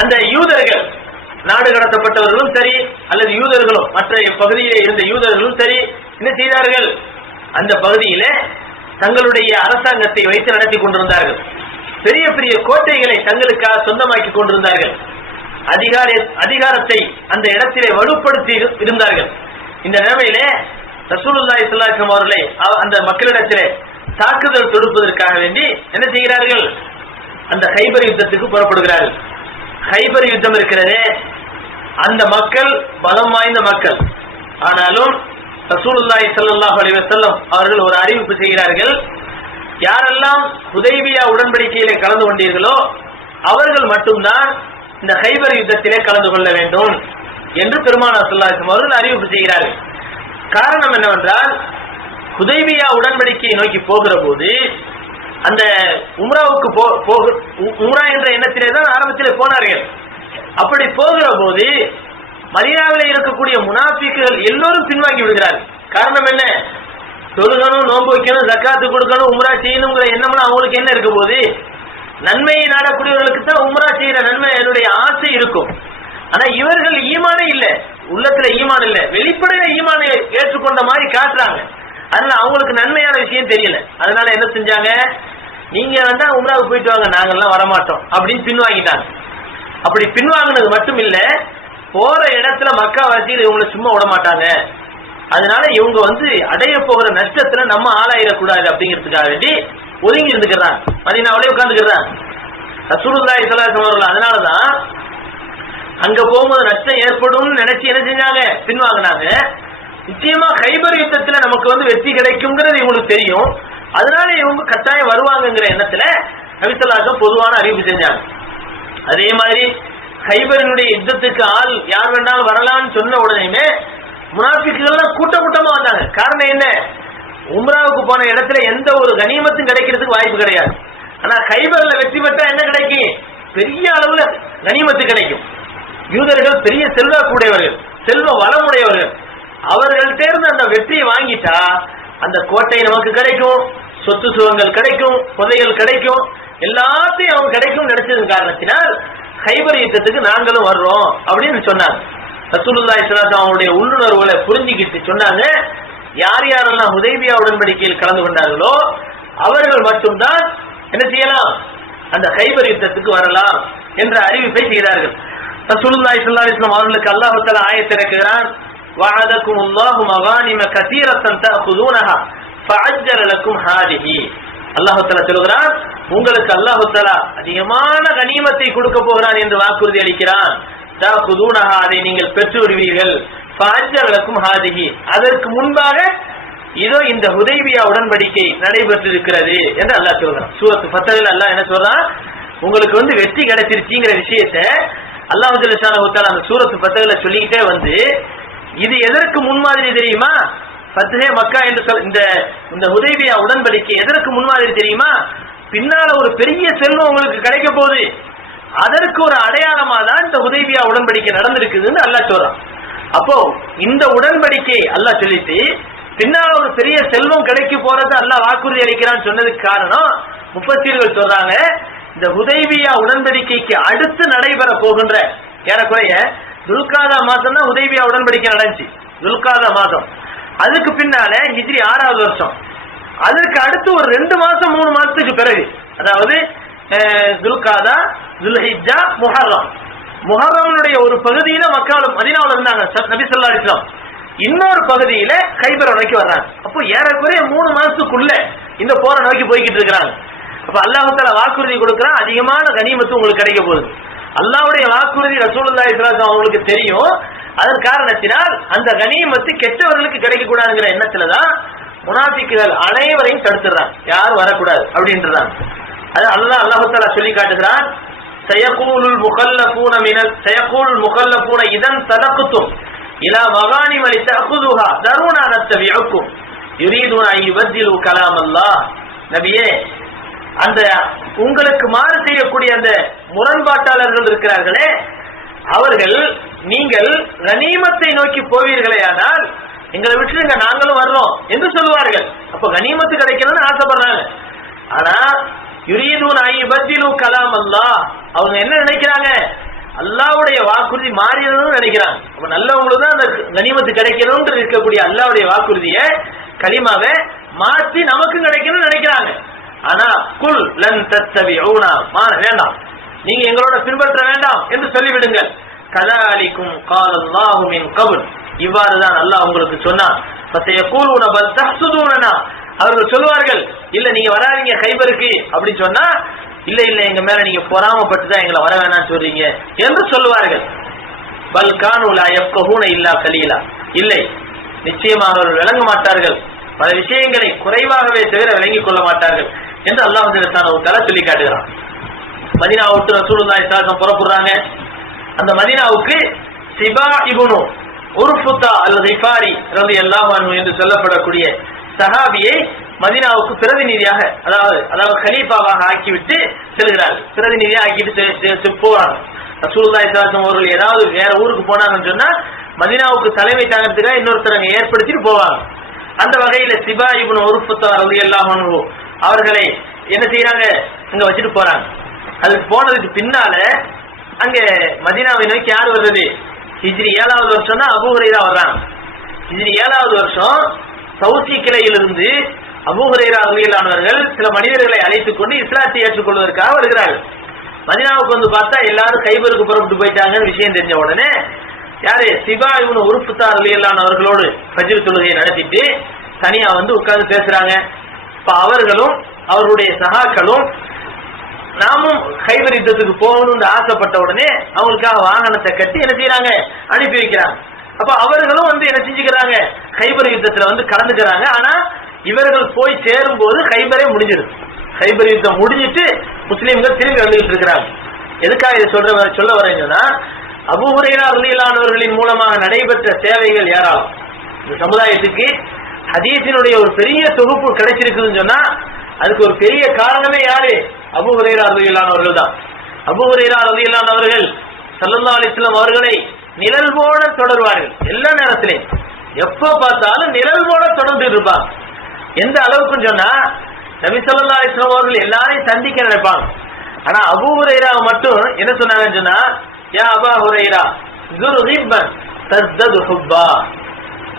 அந்த யூதர்கள், நாடு கடத்தப்பட்டவர்களும் சரி அல்லது யூதர்களும், மற்ற பகுதியிலே இருந்த யூதர்களும் சரி, என்ன செய்தார்கள்? அந்த பகுதியில தங்களுடைய அரசாங்கத்தை வைத்து நடத்தி கொண்டிருந்தார்கள். பெரிய பெரிய கோட்டைகளை தங்களுக்காக சொந்தமாக்கி கொண்டிருந்தார்கள். அதிகாரத்தை அந்த இடத்திலே வலுப்படுத்தி இருந்தார்கள். இந்த நிலைமையிலே ரசூலுல்லாஹி ஸல்லல்லாஹு அலைஹி வஸல்லம் அவர்களை அந்த மக்களிடத்திலே தாக்குதல் தொடுப்பதற்காக வேண்டி என்ன செய்கிறார்கள்? அந்த ஹைபர் யுத்தத்துக்கு புறப்படுகிறார்கள். ஹைபர் யுத்தம் இருக்கிறதே, அந்த மக்கள் பலம் வாய்ந்த மக்கள். ஆனாலும் ரசூலுல்லாஹி ஸல்லல்லாஹு அலைஹி வஸல்லம் அவர்கள் ஒரு அறிவிப்பு செய்கிறார்கள். யாரெல்லாம் ஹுதைபியா உடன்படிக்கையிலே கலந்து கொண்டீர்களோ அவர்கள் மட்டும்தான் இந்த ஹைபர் யுத்தத்திலே கலந்து கொள்ள வேண்டும் என்று பெருமானார் ஸல்லல்லாஹு அலைஹி வஸல்லம் அவர்கள் அறிவிப்பு செய்கிறார்கள். காரணம் என்னவென்றால், ஹுதைபியா உடன்படிக்கையை நோக்கி போகிற போது அந்த உம்ராவுக்கு உம்ரா என்ற எண்ணத்திலே தான் ஆரம்பத்தில் போனார்கள். அப்படி போகிற போது மதீனாவிலே இருக்கக்கூடிய முனாஃபிக்குகள் எல்லோரும் பின்வாங்கி விடுகிறார்கள். காரணம் என்ன? தொழுகணும், நோன்பு வைக்கணும், ஜக்காத்து கொடுக்கணும், உம்ரா செய்யணுங்கிற எண்ணம்லாம் அவங்களுக்கு என்ன இருக்க போது? நன்மையை நாடக்கூடியவர்களுக்கு தான் உம்ரா செய்யற நன்மை என்னுடைய ஆசை இருக்கும். ஆனா இவர்கள் ஈமானே இல்ல, உள்ளத்துல ஈமான் இல்ல, வெளிப்படையில ஈமானை ஏற்றுக்கொண்ட மாதிரி காட்டுறாங்க. அதனால அவங்களுக்கு நன்மையான விஷயம் தெரியல. அதனால என்ன செஞ்சாங்க? நீங்க வேண்டா உம்ராவுக்கு போயிட்டு வாங்க, நாங்கெல்லாம் வரமாட்டோம் அப்படின்னு பின்வாங்கிட்டாங்க. அப்படி பின்வாங்கினது மட்டும் இல்ல, போற இடத்துல மக்கா வாசியில் இவங்களை சும்மா விட மாட்டாங்க. அதனால இவங்க அடைய போகிற நஷ்டத்துல நம்ம ஆளாயிடக்கூடாது அப்படிங்கிறதுக்காக வேண்டி ஒதுங்கி இருந்துக்கிறாங்க, மதீனாவிலே உட்கார்ந்துக்கிறாங்க ரசூலுல்லாஹி ஸல்லல்லாஹு அலைஹி வஸல்லம். அதனாலதான் அங்க போகும்போது நஷ்டம் ஏற்படும் நினைச்சு என்ன செஞ்சாங்க? பின்வாங்கினாங்க. நிச்சயமா ஹைபர் யுத்தத்துல நமக்கு வெற்றி கிடைக்கும்ங்கிறது இவங்களுக்கு தெரியும். அதனால இவங்க கட்டாயம் வருவாங்கங்கிற எண்ணத்துல நபி ஸல்லல்லாஹு அலைஹி வஸல்லம் பொதுவான அறிவிப்பு செஞ்சாங்க. அதே மாதிரி ஹைபரினுடைய யுத்தத்துக்கு ஆள் யார் வேண்டாலும் வரலாம்னு சொன்ன உடனேயுமே முனாஃபிக்குகள்லாம் கூட்டமா வந்தாங்க. காரணம் என்ன? உம்ராவுக்கு போன இடத்துல எந்த ஒரு கனிமத்தும் கிடைக்கிறதுக்கு வாய்ப்பு கிடையாது. ஆனா ஹைபர்ல வெற்றி பெற்றா என்ன கிடைக்கும்? பெரிய அளவுல கனிமத்து கிடைக்கும். யூதர்கள் பெரிய செல்வாக்குடையவர்கள், செல்வ வளமுடையவர்கள். அவர்கள்ட்ட இருந்து அந்த வெற்றியை வாங்கிட்டா அந்த கோட்டை நமக்கு கிடைக்கும், சொத்து சுகங்கள் கிடைக்கும், புதையல் கிடைக்கும், எல்லாத்தையும் அவங்க கிடைக்கும் நினைச்சது காரணத்தினால் ஹைபர் யுத்தத்துக்கு நாங்களும் வர்றோம் அப்படின்னு சொன்னாங்க. ரசூலுல்லாஹி ஸல்லல்லாஹு அலைஹி வஸல்லம் அவருடைய உள்ளுணர்வுகளை புரிஞ்சுக்கிட்டு சொன்னாங்க, யார் யாரெல்லாம் ஹுதைபியா உடன்படிக்கையில் கலந்து கொண்டார்களோ அவர்கள் மட்டும்தான் என்ன செய்யலாம்? அந்த ஹைபர் யுத்தத்துக்கு வரலாம் என்ற அறிவிப்பை செய்கிறார்கள். ரசூலுல்லாஹி ஸல்லல்லாஹு அலைஹி வஸல்லம் அவர்களுக்கு அல்லாஹ் தஆலா ஆயத்தை இறக்குகிறான், வஅதகுமுல்லாஹு மகானிம கஸீரத்தன் தஅகுதுனஹா ஃபஅஜ்ஜல லக்கும் ஹாதிஹி. அல்லாஹ் தஆலா சொல்கிறான், உங்களுக்கு அல்லாஹ் தஆலா அதிகமான கனிமத்தை கொடுக்க போகிறான் என்று வாக்குறுதி அளிக்கிறான். தஅகுதுனஹா, அதை நீங்கள் பெற்று விடுவீர்கள். ஃபஅஜ்ஜல லக்கும் ஹாதிஹி, அதற்கு முன்பாக இதோ இந்த ஹுதைபியா உடன்படிக்கை நடைபெற்றிருக்கிறது என்று அல்லாஹ் சொல்கிறான். சூரத்து ஃபத்ஹில் அல்லாஹ் என்ன சொல்றான்? உங்களுக்கு வெற்றி கிடைச்சிருச்சுங்கிற விஷயத்தை அல்லாஹ் ஜல்ல ஷானஹு தஆலா அந்த சூரத்து ஃபத்ஹில் சொல்லிக்கிட்டே இது எதற்கு முன்மாதிரி தெரியுமா? ஃபத்ஹே மக்கா என்று இந்த ஹுதைபியா உடன்படிக்கை எதற்கு முன்மாதிரி தெரியுமா? பின்னால ஒரு பெரிய செல்வம் உங்களுக்கு கிடைக்க போகுது, அதற்கு ஒரு அடையாளமா தான் இந்த ஹுதைபியா உடன்படிக்கை நடந்திருக்குதுன்னு அல்லாஹ் சொல்றான். அப்போ இந்த உடன்படிக்கை அல்லாஹ் சொல்லிட்டு பின்னால ஒரு பெரிய செல்வம் கிடைக்க போறது அல்லாஹ் வாக்குறுதி அளிக்கிறான்னு சொன்னதுக்கு காரணம் முஃபஸ்ஸீர்கள் சொல்றாங்க, இந்த ஹுதைபியா உடன்படிக்கைக்கு அடுத்து நடைபெற போகின்ற ஏறக்குறைய துல்காதா மாசம் தான் ஹுதைபியா உடன்படிக்கை நடந்துச்சு. துல்காதா மாசம், அதுக்கு பின்னால ஹிஜ்ரி 6வது வருஷம், அதற்கு அடுத்து ஒரு 2 மாசம் 3 மாசத்துக்கு பிறகு, அதாவது துல்காதா, துல்ஹிஜ்ஜா, முஹர்ரமுடைய ஒரு பகுதியில மதீனாவுல இருந்தாங்க நபி ஸல்லல்லாஹு அலைஹி வஸல்லம், இன்னொரு பகுதியில கைபர் நோக்கி வர்றாங்க. அப்போ ஏறக்குறைய 3 மாசத்துக்குள்ள இந்த போரை நோக்கி போய்கிட்டு இருக்கிறாங்க. அப்ப அல்லாஹ் தஆலா வாக்குறுதி கொடுக்கிறான், அதிகமான கனிமத்து உங்களுக்கு கிடைக்க போகுது. அல்லாஹ்வுடைய வாக்குறுதி ரசூலுல்லாஹி ஸல்லல்லாஹு அலைஹி வஸல்லம் அவங்களுக்கு தெரியும். அதன் காரணத்தினால் அந்த கனிமத்து கெட்டவர்களுக்கு கிடைக்க கூடாதுங்கிற எண்ணத்துலதான் முனாஃபிக்குகள் அனைவரையும் தடுத்துறாங்க, யாரும் வரக்கூடாது அப்படின்றாங்க. அது அல்லாஹ் தஆலா சொல்லி காட்டுகிறான், சயகூலுல் முகல்லஃபூன இதன் தலக்தும் இலா மகானிம லிதஅகுதுஹா தருனா நத்தபிஉக்கும் யுரீதுன அன் யுபத்திலு கலாமல்லாஹ். நபியே, அந்த உங்களுக்கு மாறு செய்யக்கூடிய அந்த முரண்பாட்டாளர்கள் இருக்கிறார்களே, அவர்கள் நீங்கள் கனிமத்தை நோக்கி போவீர்களேயானால் எங்களை விட்டுருங்க, நாங்களும் வர்றோம் என்று சொல்லுவார்கள். அப்ப கனிமத்து கிடைக்கணும்னு ஆசைப்படுறாங்க. ஆனா யுரீதுன ஐபதிலு கலாம் அல்லாஹ், அவங்க என்ன நினைக்கிறாங்க, அல்லாஹ்வுடைய வாக்குறுதி மாறியதுன்னு நினைக்கிறாங்க. அப்ப நல்லவங்களுக்கு தான் அந்த கனிமத்து கிடைக்கணும்னு இருக்கக்கூடிய அல்லாஹ்வுடைய வாக்குறுதியை கலிமாவை மாற்றி நமக்கு கிடைக்கணும்னு நினைக்கிறாங்க. ஆனா குல் லன் தத்தபிஊனா, வேண்டாம், நீங்க எங்களோட பின்பற்ற வேண்டாம் என்று சொல்லிவிடுங்கள். கதாலிக்கும் கால அல்லாஹு மின் கபுல், இவ்வாறுதான் அல்லாஹ் உங்களுக்கு சொன்னான். ஃபஸயகூலுன பல் தஹ்சுதுனா, அவர்கள் சொல்வார்கள், இல்ல நீங்க வராதீங்க கைபருக்கு அப்படின்னு சொன்னா, இல்ல இல்ல எங்க மேல நீங்க பொறாமப்பட்டு தான் எங்களை வர வேணாம்னு சொல்றீங்க என்று சொல்லுவார்கள். பல் கானு லா யஃகஹூன இல்லா கலீலா, இல்லை நிச்சயமாக அவர்கள் விளங்க மாட்டார்கள், பல விஷயங்களை குறைவாகவே தவிர விளங்கிக் கொள்ள மாட்டார்கள் என்று அல்லாஹ் ஜல்லல்லாஹு தஆலா சொல்லி காட்டுகிறான். மதீனா விட்டு ரசூலுல்லாஹி ஸல்லல்லாஹு அலைஹி வஸல்லம் புறப்படுறாங்க. அந்த மதீனாவுக்கு சிபா இப்னு உர்ஃபுதா அல்-கிஃபாரி ரலியல்லாஹு அன்ஹு என்று சொல்லப்படக்கூடிய சஹாபியை மதீனாவுக்கு பிரதிநிதியாக, அதாவது கலீஃபாவாக ஆக்கிவிட்டு செல்கிறார். பிரதிநிதியாக ஆக்கிட்டு போறாங்க. ரசூலுல்லாஹி ஸல்லல்லாஹு அலைஹி வஸல்லம் அவர்கள் ஏதாவது வேற ஊருக்கு போனாங்கன்னு சொன்னா மதீனாவுக்கு தலைமை தாங்கிறதுக்காக இன்னொருத்தரங்க ஏற்படுத்திட்டு போவாங்க. அந்த வகையில சிபா இப்னு உர்ஃபுதா ரலியல்லாஹு அன்ஹு அவர்களை என்ன செய்யறாங்க, அங்க வச்சுட்டு போறாங்க. அதுக்கு போனதுக்கு பின்னால அங்க மதீனாவை நோக்கி யார் வர்றது, ஹிஜ்ரி 7வது வருஷம் தான் அபூ ஹுரைரா வர்றாங்க. ஹிஜ்ரி 7வது வருஷம் சவுசி கிளையிலிருந்து அபூ ஹுரைரா ரலியல்லாஹு அன்ஹு சில மனிதர்களை அழைத்துக் கொண்டு இஸ்லாத்தை ஏற்றுக்கொள்வதற்காக வருகிறார்கள். மதீனாவுக்கு வந்து பார்த்தா எல்லாரும் கைபருக்கு புறப்பட்டு போயிட்டாங்கன்னு விஷயம் தெரிஞ்ச உடனே யாரு, சிபா இப்னு உர்ஃபுதா ரலியல்லாஹு அன்ஹு அவர்களோடு ஃபஜ்ர் தொழுகையை நடத்திட்டு தனியா வந்து உட்கார்ந்து பேசுறாங்க. இப்ப அவர்களும் அவர்களுடைய சகாக்களும் நாமும் கைபர் யுத்தத்துக்கு போகணும்னு ஆசைப்பட்ட உடனே அவங்களுக்காக வாகனத்தை கட்டி என்ன செய்யறாங்க, அனுப்பி வைக்கிறாங்க. அப்ப அவர்களும் வந்து என்ன செஞ்சுக்கிறாங்க, கைபர் யுத்தத்துல வந்து கலந்துக்கிறாங்க. ஆனா இவர்கள் போய் சேரும் போது கைபரே முடிஞ்சிடும். கைபர் யுத்தம் முடிஞ்சிட்டு முஸ்லீம்கள் திரும்பி வந்துகிட்டு இருக்கிறாங்க. எதுக்காக இதை சொல்ல வரேன்னா, அபூ ஹுரைரா ரலியல்லாஹு அன்ஹு அவர்களின் மூலமாக நடைபெற்ற சேவைகள் ஏராளம். இந்த சமுதாயத்துக்கு ஹதீஸினுடைய ஒரு பெரிய தொகுப்பு கிடைச்சிருக்குதுன்னு சொன்னா அதுக்கு ஒரு பெரிய காரணமே யாரு, அபூ ஹுரைரா ரலியல்லாஹு அன்ஹு அவர்கள் தான். அபூ ஹுரைரா ரலியல்லாஹு அன்ஹு அவர்கள் ஸல்லல்லாஹு அலைஹி வஸல்லம் அவர்களை நிழல் போல தொடர்வார்கள். எல்லா நேரத்திலையும் எப்ப பார்த்தாலும் நிழல் போல தொடர்ந்து இருப்பாங்க. எந்த அளவுக்குன்னு சொன்னா நபி ஸல்லல்லாஹு அலைஹி வஸல்லம் அவர்கள் எல்லாரையும் சந்திக்க நினைப்பாங்க. ஆனா அபூ ஹுரைரா மட்டும் என்ன சொன்னாங்கன்னு சொன்னா, யா அபா ஹுரைரா ஸுர் கிப்பன் தஸ்தது ஹுப்பா,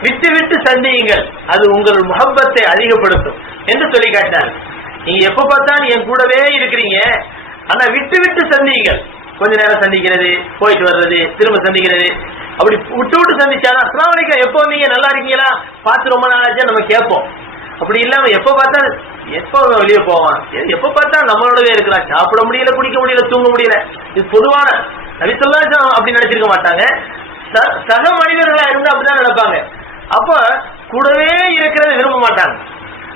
விட்டு விட்டு சந்தியுங்கள், அது உங்கள் முஹப்பத்தை அதிகப்படுத்தும் என்று சொல்லி காட்டினார். நீங்க எப்ப பார்த்தாலும் என் கூடவே இருக்கிறீங்க, ஆனா விட்டு விட்டு சந்தியுங்கள். கொஞ்ச நேரம் சந்திக்கிறது, போயிட்டு வர்றது, திரும்ப சந்திக்கிறது, அப்படி விட்டு விட்டு சந்திச்சாதான் அஸ்ஸலாமு அலைக்கும் எப்போ நீங்க நல்லா இருக்கீங்களா, பார்த்து ரொம்ப நாளாச்சா நம்ம கேட்போம். அப்படி இல்லாம எப்ப பார்த்தா எப்ப வெளியே போவான், எப்ப பார்த்தா நம்மளோடவே இருக்கிறான், சாப்பிட முடியல, குடிக்க முடியல, தூங்க முடியல. இது பொதுவான நபி ஸல்லல்லாஹு அலைஹி வஸல்லம் அப்படி நினைச்சிருக்க மாட்டாங்க. சக மனிதர்களா இருந்தா அப்படிதான் நினைப்பாங்க. அப்ப கூடவே இருக்கிறத விரும்ப மாட்டாங்க.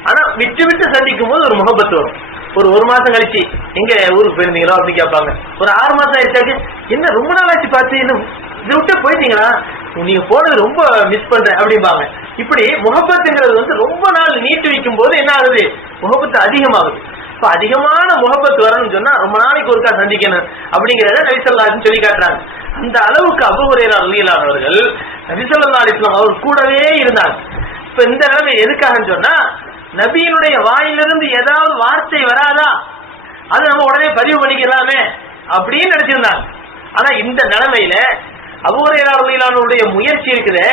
ஆனா விட்டு விட்டு சந்திக்கும் போது ஒரு முகப்பத்து வரும். ஒரு மாசம் கழிச்சு எங்க ஊருக்கு போயிருந்தீங்களோ அப்படின்னு கேட்பாங்க. ஒரு 6 மாசம் ஆயிடுச்சாக்கு, என்ன ரொம்ப நாள் ஆச்சு பார்த்து, இதை விட்டு போயிட்டீங்களா, நீங்க போனது ரொம்ப மிஸ் பண்றேன் அப்படிம்பாங்க. இப்படி முகப்பத்துங்கிறது வந்து ரொம்ப நாள் நீட்டு வைக்கும் போது என்ன ஆகுது, முகப்பத்து அதிகமாகுது. இப்ப அதிகமான முகப்பத்து வரணும்னு சொன்னா ரொம்ப நாளைக்கு ஒருக்கா சந்திக்கணும் அப்படிங்கறத நபி ஸல்லல்லாஹு அலைஹி வஸல்லம் சொல்லி காட்டுறாங்க. அந்த அளவுக்கு அபூ ஹுரைரா ரலியல்லாஹு அன்ஹு அவர்கள் நபி ஸல்லல்லாஹு அலைஹி வஸல்லம் அவர் கூடவே இருந்தாங்க. இப்ப இந்த நிலைமை எதுக்காகன்னு சொன்னா, நபியினுடைய வாயிலிருந்து ஏதாவது வார்த்தை வராதா, அது நம்ம உடனே பதிவு பண்ணிக்கலாமே அப்படின்னு நினைச்சிருந்தாங்க. ஆனா இந்த நிலைமையில அபூ ஹுரைரா ரலியல்லாஹு அன்ஹுடைய முயற்சி இருக்குது.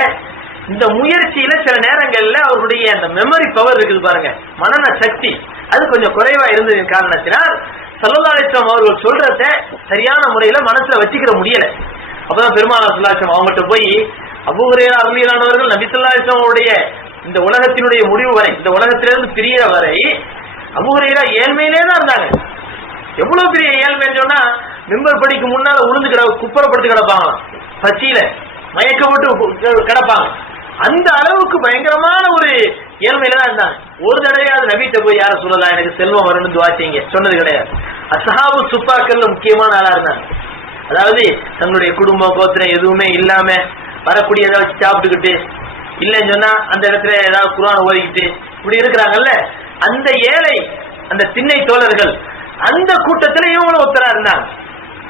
இந்த முயற்சியில சில நேரங்கள்ல அவருடைய அந்த மெமரி பவர் இருக்குது பாருங்க, மனன சக்தி, அது கொஞ்சம் குறைவா இருந்தது காரணத்தினால் ஸல்லல்லாஹு அலைஹி வஸல்லம் அவர்கள் சொல்றத சரியான முறையில மனசுல வச்சுக்கிற முடியல. அப்பதான் பெருமானார் ஸல்லல்லாஹு அலைஹி வஸல்லம் அவங்கள்ட்ட போய், அபூ ஹுரைரா ரலியல்லாஹு அன்ஹு அவர்கள் நபி ஸல்லல்லாஹு அலைஹி வஸல்லம் அவருடைய இந்த உலகத்தினுடைய முடிவு வரை, இந்த உலகத்திலிருந்து பிரியிற வரை அபூ ஹுரைரா ஏழ்மையிலே தான் இருந்தாங்க. எவ்வளவு பெரிய ஏழ்மைன்னு சொன்னா, மிம்பர் படிக்கு முன்னால உளுந்து குப்புறப்படுத்து கிடப்பாங்களாம், பச்சியில மயக்கப்பட்டு கிடப்பாங்க. அந்த அளவுக்கு பயங்கரமான ஒரு ஏழ்மையில தான் இருந்தாங்க. ஒரு தடவையாவது நபிட்ட போய் யார சொல்லலாம், எனக்கு செல்வம் வரணும்னு துஆ செய்யுங்க சொன்னது கிடையாது. அஸ்ஹாபு சுஃபாக்கள்ல முக்கியமான ஆளா இருந்தாங்க. அதாவது தங்களுடைய குடும்பம் கோத்திரம் எதுவுமே இல்லாம வரக்கூடியதை வச்சு சாப்பிட்டுக்கிட்டு, இல்லைன்னு சொன்னா அந்த இடத்துல ஏதாவது குர்ஆன் ஓதிக்கிட்டு இப்படி இருக்கிறாங்கல்ல, அந்த ஏழை அந்த திண்ணை தோழர்கள் அந்த கூட்டத்துல இவங்களும் ஒருத்தரா இருந்தாங்க.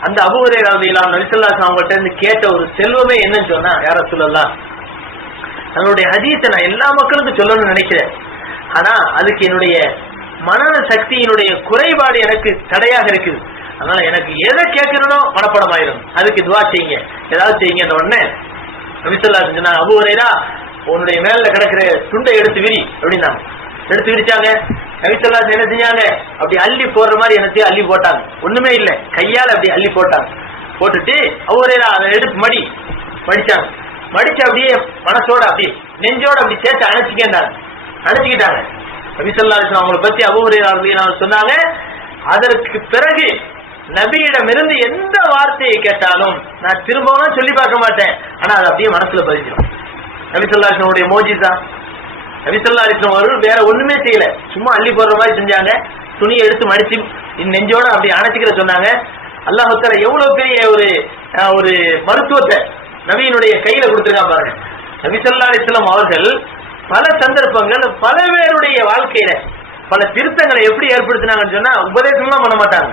அந்த அபூ ஹுரைரா ரலியல்லாஹு அன்ஹு நபி ஸல்லல்லாஹு அலைஹி வஸல்லம் அவங்கள்ட்ட இருந்து கேட்ட ஒரு செல்வமே என்னன்னு சொன்னா, யா ரசூலல்லாஹ், அதனுடைய ஹதீஸை நான் எல்லா மக்களுக்கும் சொல்லணும்னு நினைக்கிறேன். ஆனா அதுக்கு என்னுடைய மனன சக்தியினுடைய குறைபாடு எனக்கு தடையாக இருக்குது. அதனால எனக்கு எதை கேட்கிறனோ மனப்படமாயிரும். அதுக்கு துவா செய்யுங்க, ஏதாவது செய்யுங்க. உடனே நபி ஸல்லல்லாஹு அலைஹி வஸல்லம் சொன்னாங்க, அபூ ஹுரைரா உன்னுடைய மேல கிடக்கிற துண்டை எடுத்து விரி அப்படின்னா. எடுத்து விரிச்சாங்க. நபி ஸல்லல்லாஹு அலைஹி வஸல்லம் என்ன செஞ்சாங்க, அப்படி அள்ளி போடுற மாதிரி என்னத்தையும் அள்ளி போட்டாங்க. ஒண்ணுமே இல்லை, கையால அப்படி அள்ளி போட்டாங்க. போட்டுட்டு அபூ ஹுரைரா அதை எடுத்து மடிச்சாங்க. மடிச்சு அப்படியே மனசோட அப்படி நெஞ்சோட அப்படி சேர்த்து அணைச்சிக்கிட்டாங்க. நபி ஸல்லல்லாஹு அலைஹி வஸல்லம் அவங்களை பத்தி அபூ ஹுரைரா ரலியல்லாஹு அன்ஹு சொன்னாங்க, அதற்கு பிறகு நபியிடமிருந்து எந்த வார்த்தையை கேட்டாலும் நான் திரும்பவும் சொல்லி பார்க்க மாட்டேன், ஆனா அது அப்படியே மனசுல பதிஞ்சிடும். நபி ஸல்லல்லாஹு அலைஹி வஸல்லம் மோஜிசா. நபி ஸல்லல்லாஹு அலைஹி வஸல்லம் அவர்கள் வேற ஒண்ணுமே செய்யல, சும்மா அள்ளி போடுற மாதிரி செஞ்சாங்க. துணியை எடுத்து மடிச்சு நெஞ்சோட அப்படி அணைச்சிக்கிற சொன்னாங்க. அல்லாஹ் தஆலா எவ்வளவு பெரிய ஒரு மருத்துவத்தை நபியினுடைய கையில கொடுத்துருக்கா பாருங்க. நபி ஸல்லல்லாஹு அலைஹி வஸல்லம் அவர்கள் பல சந்தர்ப்பங்கள் பல பேருடைய வாழ்க்கையில பல திருத்தங்களை எப்படி ஏற்படுத்தினாங்கன்னு சொன்னா, உபதேசம்லாம் பண்ண மாட்டாங்க.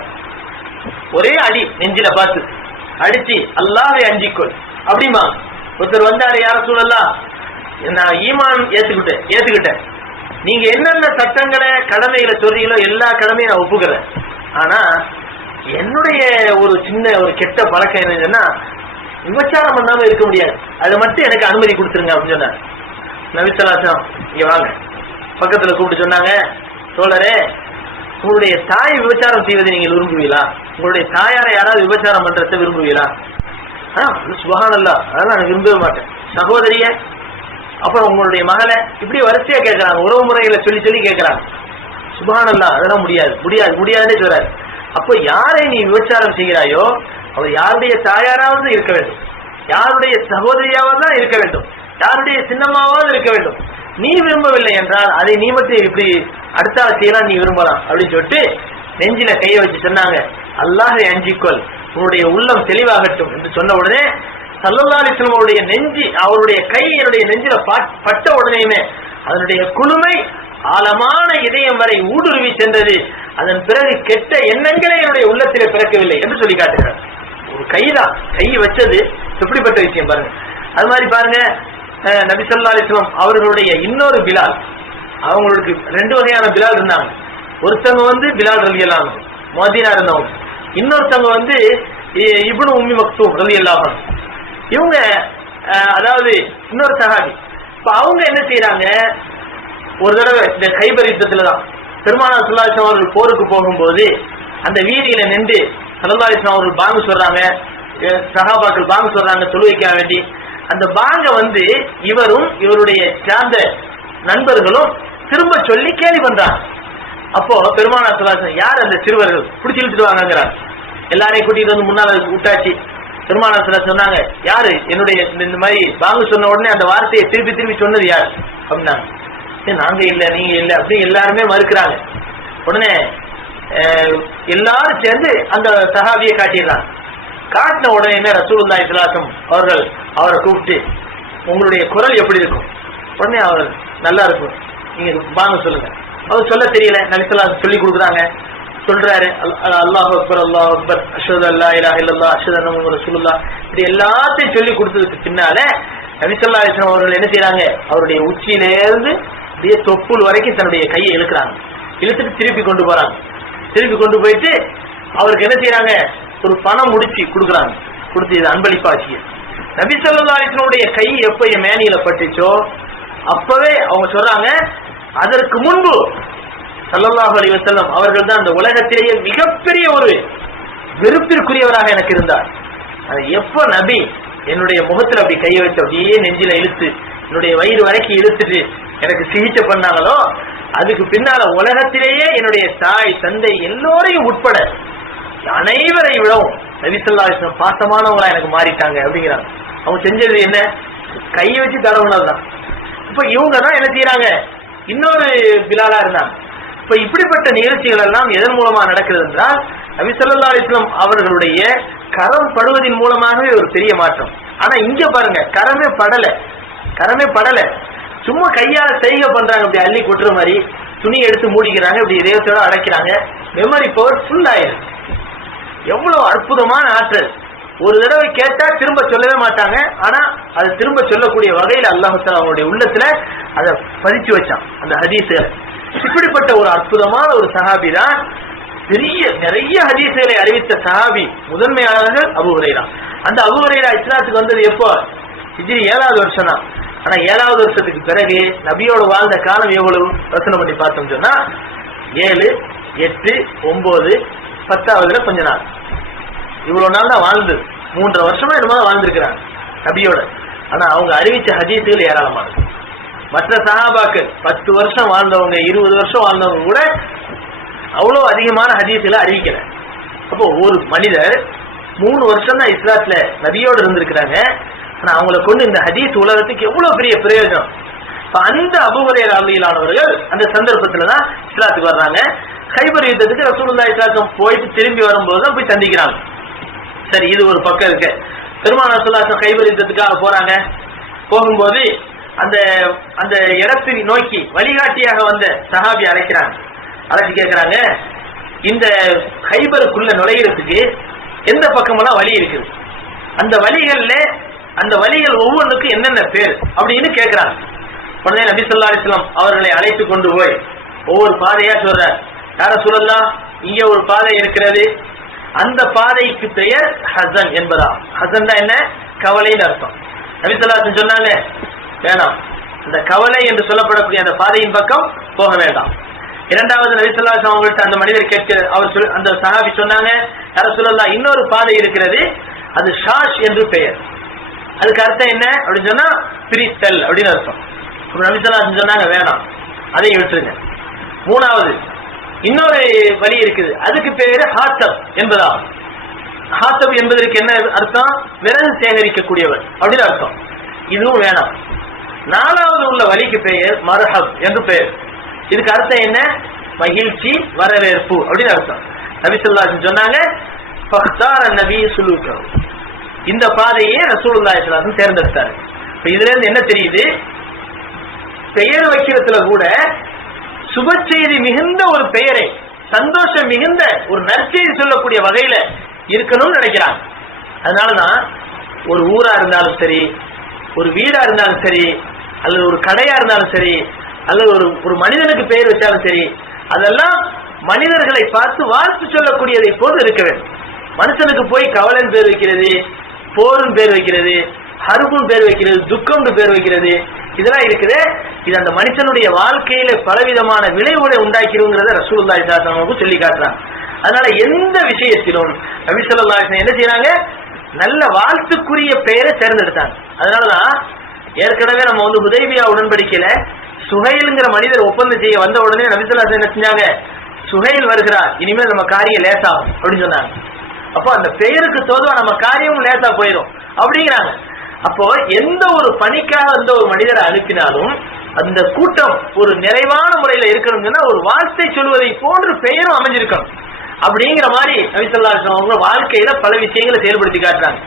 ஒரே அடி நெஞ்சில பார்த்து அடிச்சு அல்லாஹ்வை அஞ்சிக்கொள் அப்படிமா. ஒருத்தர் வந்தாரு, யா ரசூலல்லாஹ், நான் ஈமான் ஏத்துக்கிட்டேன், நீங்க என்னென்ன சட்டங்களை கடமைகளை சொல்றீங்களோ எல்லா கடமையும் நான் ஒப்புக்கிறேன், ஆனா என்னுடைய ஒரு சின்ன ஒரு கெட்ட பழக்கம் என்னன்னா விபச்சாரம் பண்ணாம இருக்க முடியாது, அது மட்டும் எனக்கு அனுமதி கொடுத்துருங்க அப்படின்னு சொன்னார். நபி ஸல்லல்லாஹு அலைஹி வஸல்லம் இங்க வாங்க பக்கத்துல கூப்பிட்டு சொன்னாங்க, தோழரே, உங்களுடைய தாய் விபச்சாரம் செய்வதை நீங்கள் விரும்புவீங்களா? உங்களுடைய தாயாரை யாராவது விபச்சாரம் பண்றதை விரும்புவீங்களா? சுப்ஹானல்லாஹ், அதெல்லாம் நான் விரும்பவே மாட்டேன். சகோதரிய, அப்புறம் உங்களுடைய மகளை, இப்படி வரிசையா கேட்கறாங்க, உறவு முறைகளை சொல்லி கேட்கறாங்க. சுப்ஹானல்லாஹ், அதெல்லாம் முடியாதுன்னே சொல்றாரு. அப்போ யாரை நீ விபச்சாரம் செய்கிறாயோ அவர் யாருடைய தாயாராவது இருக்க வேண்டும், யாருடைய சகோதரியாவது தான் இருக்க வேண்டும், யாருடைய சின்னம்மாவாவது இருக்க வேண்டும். நீ விரும்பவில்லை என்றால் அதை நீ மட்டும் இப்படி அடுத்த செய்யலாம், நீ விரும்பலாம் அப்படின்னு சொல்லிட்டு நெஞ்சில கையை வச்சு சொன்னாங்க, அல்லாஹ்வை அஞ்சிக்கொள், உன்னுடைய உள்ளம் தெளிவாகட்டும் என்று சொன்ன உடனே ஸல்லல்லாஹு அலைஹி வஸல்லம் அவருடைய நெஞ்சி, அவருடைய கை என்னுடைய நெஞ்சில பட்ட உடனேயுமே அதனுடைய குளுமை ஆழமான இதயம் வரை ஊடுருவி சென்றது. அதன் பிறகு கெட்ட எண்ணங்களே என்னுடைய உள்ளத்திலே பிறக்கவில்லை என்று சொல்லி காட்டுகிறார். ஒரு கைதான், கை வச்சது எப்படிப்பட்ட விஷயம் பாருங்க. அது மாதிரி பாருங்க, நபி ஸல்லல்லாஹு அலைஹி வஸல்லம் அவர்களுடைய இன்னொரு பிலால், அவங்களுக்கு ரெண்டு வகையான பிலால் இருந்தாங்க. ஒருத்தவங்க பிலால் ரலியல்லாஹு அன்ஹு மதீனா இருந்தவங்க, இன்னொருத்தவங்க இப்னு உம்மி மக்தூம் ரலியல்லாஹு அன்ஹு. இவங்க அதாவது இன்னொரு சஹாபி. இப்ப அவங்க என்ன செய்யறாங்க, ஒரு தடவை இந்த கைபர் யுத்தத்துல தான் பெருமானார் ஸல்லல்லாஹு அலைஹி வஸல்லம் அவர்கள் போருக்கு போகும்போது அந்த வீதியில நின்று ஸல்லல்லாஹு அலைஹி வஸல்லம் அவர்கள் பாங்கு சொல்றாங்க, சஹாபாக்கள் பாங்கு சொல்றாங்க தொழுகைக்காக வேண்டி. அந்த பாங்க இவரும் இவருடைய சார்ந்த நண்பர்களும் திரும்ப சொல்லி கேலி பண்றாங்க. அப்போ பெருமானார் ஸல்லல்லாஹு அலைஹி வஸல்லம், யார் அந்த சிறுவர்கள், பிடிச்சி இழுத்துட்டு வாங்கிறாங்க. எல்லாரையும் கூட்டிட்டு முன்னால விட்டாச்சு. பெருமானார் ஸல்லல்லாஹு அலைஹி வஸல்லம் சொன்னாங்க, யாரு என்னுடைய இந்த மாதிரி பாங்கு சொன்ன உடனே அந்த வார்த்தையை திருப்பி சொன்னது யார் அப்படின்னாங்க. நாங்க இல்ல, நீங்க இல்ல அப்படி எல்லாருமே மறுக்கிறாங்க. உடனே எல்லாரும் சேர்ந்து அந்த சஹாபியை காட்டிடுறாங்க. காட்டின உடனே என்ன, ரசூலுல்லாஹி ஸல்லல்லாஹு அலைஹி வஸல்லம் அவர்கள் அவரை கூப்பிட்டு, உங்களுடைய குரல் எப்படி இருக்கும்? உடனே அவர், நல்லா இருக்கும், நீங்க வாங்க சொல்லுங்க. அவர் சொல்ல தெரியல, நபி ஸல்லல்லாஹு அலைஹி வஸல்லம் சொல்லி கொடுக்குறாங்க. சொல்றாரு, அல்லாஹு அக்பர் அல்லாஹு அக்பர் அஷ்ஹது அல்லா இலாஹா இல்லல்லாஹ் அஷ்ஹது அன்ன முஹம்மது ரசூலுல்லாஹ், இப்படி எல்லாத்தையும் சொல்லி கொடுத்ததுக்கு பின்னால நபி ஸல்லல்லாஹு அலைஹி வஸல்லம் அவர்கள் என்ன செய்யறாங்க, அவருடைய உச்சியிலேருந்து அப்படியே தொப்புள் வரைக்கும் தன்னுடைய கையை இழுக்கிறாங்க. இழுத்துட்டு திருப்பி கொண்டு போறாங்க. திருப்பி கொண்டு போயிட்டு அவருக்கு என்ன செய்யறாங்க, ஒரு பணம் முடிச்சு கொடுக்குறாங்க. கொடுத்து இது அன்பளிப்பாச்சு. நபி ஸல்லல்லாஹு அலைஹி வஸல்லம் கை எப்ப என் மேனியில பட்டுச்சோ அப்பவே அவங்க சொல்றாங்க, அதற்கு முன்பு ஸல்லல்லாஹு அலைஹி வஸல்லம் அவர்கள் தான் அந்த உலகத்திலேயே மிகப்பெரிய ஒரு வெறுப்பிற்குரியவராக எனக்கு இருந்தார். அது எப்ப நபி என்னுடைய முகத்துல அப்படி கையை வச்சு அப்படியே நெஞ்சில இழுத்து என்னுடைய வயிறு வரைக்கும் இழுத்துட்டு எனக்கு சிகிச்சை பண்ணாங்களோ, அதுக்கு பின்னால உலகத்திலேயே என்னுடைய தாய் தந்தை எல்லோரையும் உட்பட அனைவரை விடவும் நபி ஸல்லல்லாஹு அலைஹி வஸல்லம் பாசமானவங்களா எனக்கு மாறிட்டாங்க அப்படிங்கிறாங்க. அவங்க செஞ்சது என்ன, கையை வச்சு தடவுனதுதான். இப்ப இவங்க தான் என்ன செய்யறாங்க, இன்னொரு பிலாலா இருந்தாங்க. இப்ப இப்படிப்பட்ட நிகழ்ச்சிகள் எல்லாம் எதன் மூலமா நடக்கிறது என்றால், நபி ஸல்லல்லாஹு அலைஹி வஸல்லம் அவர்களுடைய கரம் படுவதன் மூலமாகவே ஒரு பெரிய மாற்றம். ஆனா இங்க பாருங்க, கரமே படல, சும்மா கையால செய்கை பண்றாங்க, அப்படி அள்ளி கொட்டுற மாதிரி துணி எடுத்து மூடிக்கிறாங்க, இப்படி இதயத்தோட அடைக்கிறாங்க. மெமரி பவர் ஃபுல் ஆயிருக்கு. எவ்வளவு அற்புதமான ஆற்றல். ஒரு தடவை கேட்டா திரும்ப சொல்லவே மாட்டாங்க. ஆனா அதை திரும்ப சொல்லக்கூடிய வகையில் அல்லாஹ் தஆலா அவங்களுடைய உள்ளத்துல அதை பதிச்சு வச்சான் அந்த ஹதீஸ்களை. இப்படிப்பட்ட ஒரு அற்புதமான ஒரு சஹாபி தான் நிறைய ஹதீஸ்களை அறிவித்த சஹாபி முதன்மையாளர்கள் அபூ ஹுரைரா. அந்த அபூ ஹுரைரா இஸ்லாத்துக்கு வந்தது எப்போ? ஹிஜ்ரி 7வது வருஷம் தான். ஆனா 7வது வருஷத்துக்கு பிறகு நபியோடு வாழ்ந்த காலம் எவ்வளவு யோசனை பண்ணி பார்த்தோம் சொன்னா 7, 8, 9, 10வதுல கொஞ்ச நாள், இவ்வளவு நாள் தான் வாழ்ந்து 3.5 வருஷமா என்னமோ வாழ்ந்திருக்கிறாங்க நபியோட. ஆனா அவங்க அறிவிச்ச ஹதீஸ்கள் ஏராளமானது. மற்ற சஹாபாக்கள் 10 வருஷம் வாழ்ந்தவங்க, 20 வருஷம் வாழ்ந்தவங்க கூட அவ்வளவு அதிகமான ஹதீஸ்களை அறிவிக்கல. அப்போ ஒரு மனிதர் 3 வருஷம் தான் இஸ்லாத்துல நபியோடு இருந்திருக்கிறாங்க. ஆனா அவங்களை கொண்டு இந்த ஹதீஸ் உலகத்துக்கு எவ்வளவு பெரிய பிரயோஜனம். அந்த அபூ ஹுரைரா ரலியல்லாஹு அந்த சந்தர்ப்பத்துல தான் இஸ்லாத்துக்கு வர்றாங்க. கைபர் யுத்தத்துக்கு ரசூலுல்லாஹி ஸல்லல்லாஹு அலைஹி வஸல்லம் போயிட்டு திரும்பி வரும்போது தான் போய் சந்திக்கிறாங்க. சரி, இது ஒரு பக்கம் இருக்கு. பெருமானார் ஸல்லல்லாஹு அலைஹி வஸல்லம் கைபர் யுத்தத்துக்காக போறாங்க. போகும்போது அந்த அந்த இடத்தை நோக்கி வழிகாட்டியாக வந்த சஹாபி அழைக்கிறாங்க. அழைச்சி கேட்கிறாங்க, இந்த கைபருக்குள்ள நுழையிறதுக்கு எந்த பக்கமெல்லாம் வழி இருக்குது, அந்த வழிகள் ஒவ்வொன்றுக்கும் என்னென்ன பேர் அப்படின்னு கேட்கிறாங்க. உடனே நபி ஸல்லல்லாஹு அலைஹி வஸல்லம் அவர்களை அழைத்து கொண்டு போய் ஒவ்வொரு பாதையா சொல்றார். யார சொல்லலாம், இங்க ஒரு பாதை இருக்கிறது, அந்த பாதைக்கு பெயர் ஹசன் என்பதா. ஹசன் தான் என்ன? கவலைன்னு அர்த்தம். நபி ஸல்லல்லாஹு அலைஹி வஸல்லம் சொன்னாங்க, வேணாம், இந்த கவலை என்று சொல்லப்படக்கூடிய அந்த பாதையின் பக்கம் போக வேண்டாம். இரண்டாவது நபி ஸல்லல்லாஹு அலைஹி வஸல்லம் அவங்கள்ட்ட அந்த மனிதர் கேட்க அந்த சஹாபி சொன்னாங்க, யார சொல்லலாம், இன்னொரு பாதை இருக்கிறது, அது ஷாஷ் என்று பெயர். அதுக்கு அர்த்தம் என்ன அப்படின்னு சொன்னா பிரித்தல் அப்படின்னு அர்த்தம். நபி ஸல்லல்லாஹு அலைஹி வஸல்லம் சொன்னாங்க, வேணாம், அதையும் விட்டுருங்க. மூணாவது இன்னொரு வழி இருக்குது, அதுக்கு பேரு ஹாத்தப் என்பதா. ஹாத்தப் என்பதற்கு என்ன அர்த்தம்? விரல் சேகரிக்கக்கூடியவர் அப்படின்னு அர்த்தம். இதுவும் வேணாம். நாலாவது உள்ள வழிக்கு பெயர் மர்ஹப் என்று பெயர். இதுக்கு அர்த்தம் என்ன? மகிழ்ச்சி, வரவேற்பு அப்படின்னு அர்த்தம். நபி ஸல்லல்லாஹு அலைஹி வஸல்லம் சொன்னாங்க, ஃபக்தார நபி சுலூகஹு, இந்த பாதையை ரசூலுல்லாஹி ஸல்லல்லாஹு அலைஹி வஸல்லம் தேர்ந்தெடுத்தாரு. இப்ப இதுல இருந்து என்ன தெரியுது? பெயர் வைக்கிறதுல கூட சுப செய்தி மிகுந்த ஒரு பெயரை, சந்தோஷம் மிகுந்த ஒரு நற்செய்தி சொல்லக்கூடிய வகையில இருக்கணும்னு நினைக்கிறாங்க. அதனாலதான் ஒரு ஊரா இருந்தாலும் சரி, ஒரு வீடா இருந்தாலும் சரி, அல்லது ஒரு கடையா இருந்தாலும் சரி, அல்லது ஒரு மனிதனுக்கு பெயர் வச்சாலும் சரி, அதெல்லாம் மனிதர்களை பார்த்து வாழ்த்து சொல்லக்கூடியதை போது இருக்க வேண்டும். மனுஷனுக்கு போய் கவலன் பேர் வைக்கிறது, போரும் பேர் வைக்கிறது, ஹருபும் பேர் வைக்கிறது, துக்கம்னு பேர் வைக்கிறது, இதெல்லாம் இருக்குது. இது அந்த மனுஷனுடைய வாழ்க்கையில பலவிதமான விளைவுகளை உண்டாக்கிறோங்கிறத ரசூலுல்லாஹி ஸல்லல்லாஹு அலைஹி வஸல்லம் சொல்லி காட்டுறாங்க. அதனால எந்த விஷயத்திலும் நபி ஸல்லல்லாஹு அலைஹி வஸல்லம் என்ன செய்யறாங்க? நல்ல வாழ்த்துக்குரிய பெயரை தேர்ந்தெடுத்தாங்க. அதனாலதான் ஏற்கனவே நம்ம ஹுதைபியா உடன்படிக்கையில சுஹைல்ங்கிற மனிதர் ஒப்பந்தம் செய்ய வந்த உடனே நபி ஸல்லல்லாஹு அலைஹி வஸல்லம் என்ன செஞ்சாங்க? சுஹைல் வருகிறார், இனிமேல் நம்ம காரியம் லேசாகும் அப்படின்னு சொன்னாங்க. அப்போ அந்த பெயருக்கு தோதுவா நம்ம காரியமும் லேசா போயிடும் அப்படிங்கிறாங்க. அப்போ எந்த ஒரு பணிக்காக எந்த ஒரு மனிதரை அனுப்பினாலும் அந்த கூட்டம் ஒரு நிறைவான முறையில இருக்கணும்னா ஒரு வார்த்தை சொல்வதை போன்று பெயரும் அமைஞ்சிருக்கணும். அப்படிங்கிற மாதிரி நபி ஸல்லல்லாஹு அலைஹி வஸல்லம் வாழ்க்கையில பல விஷயங்களை செயல்படுத்தி காட்டுறாங்க.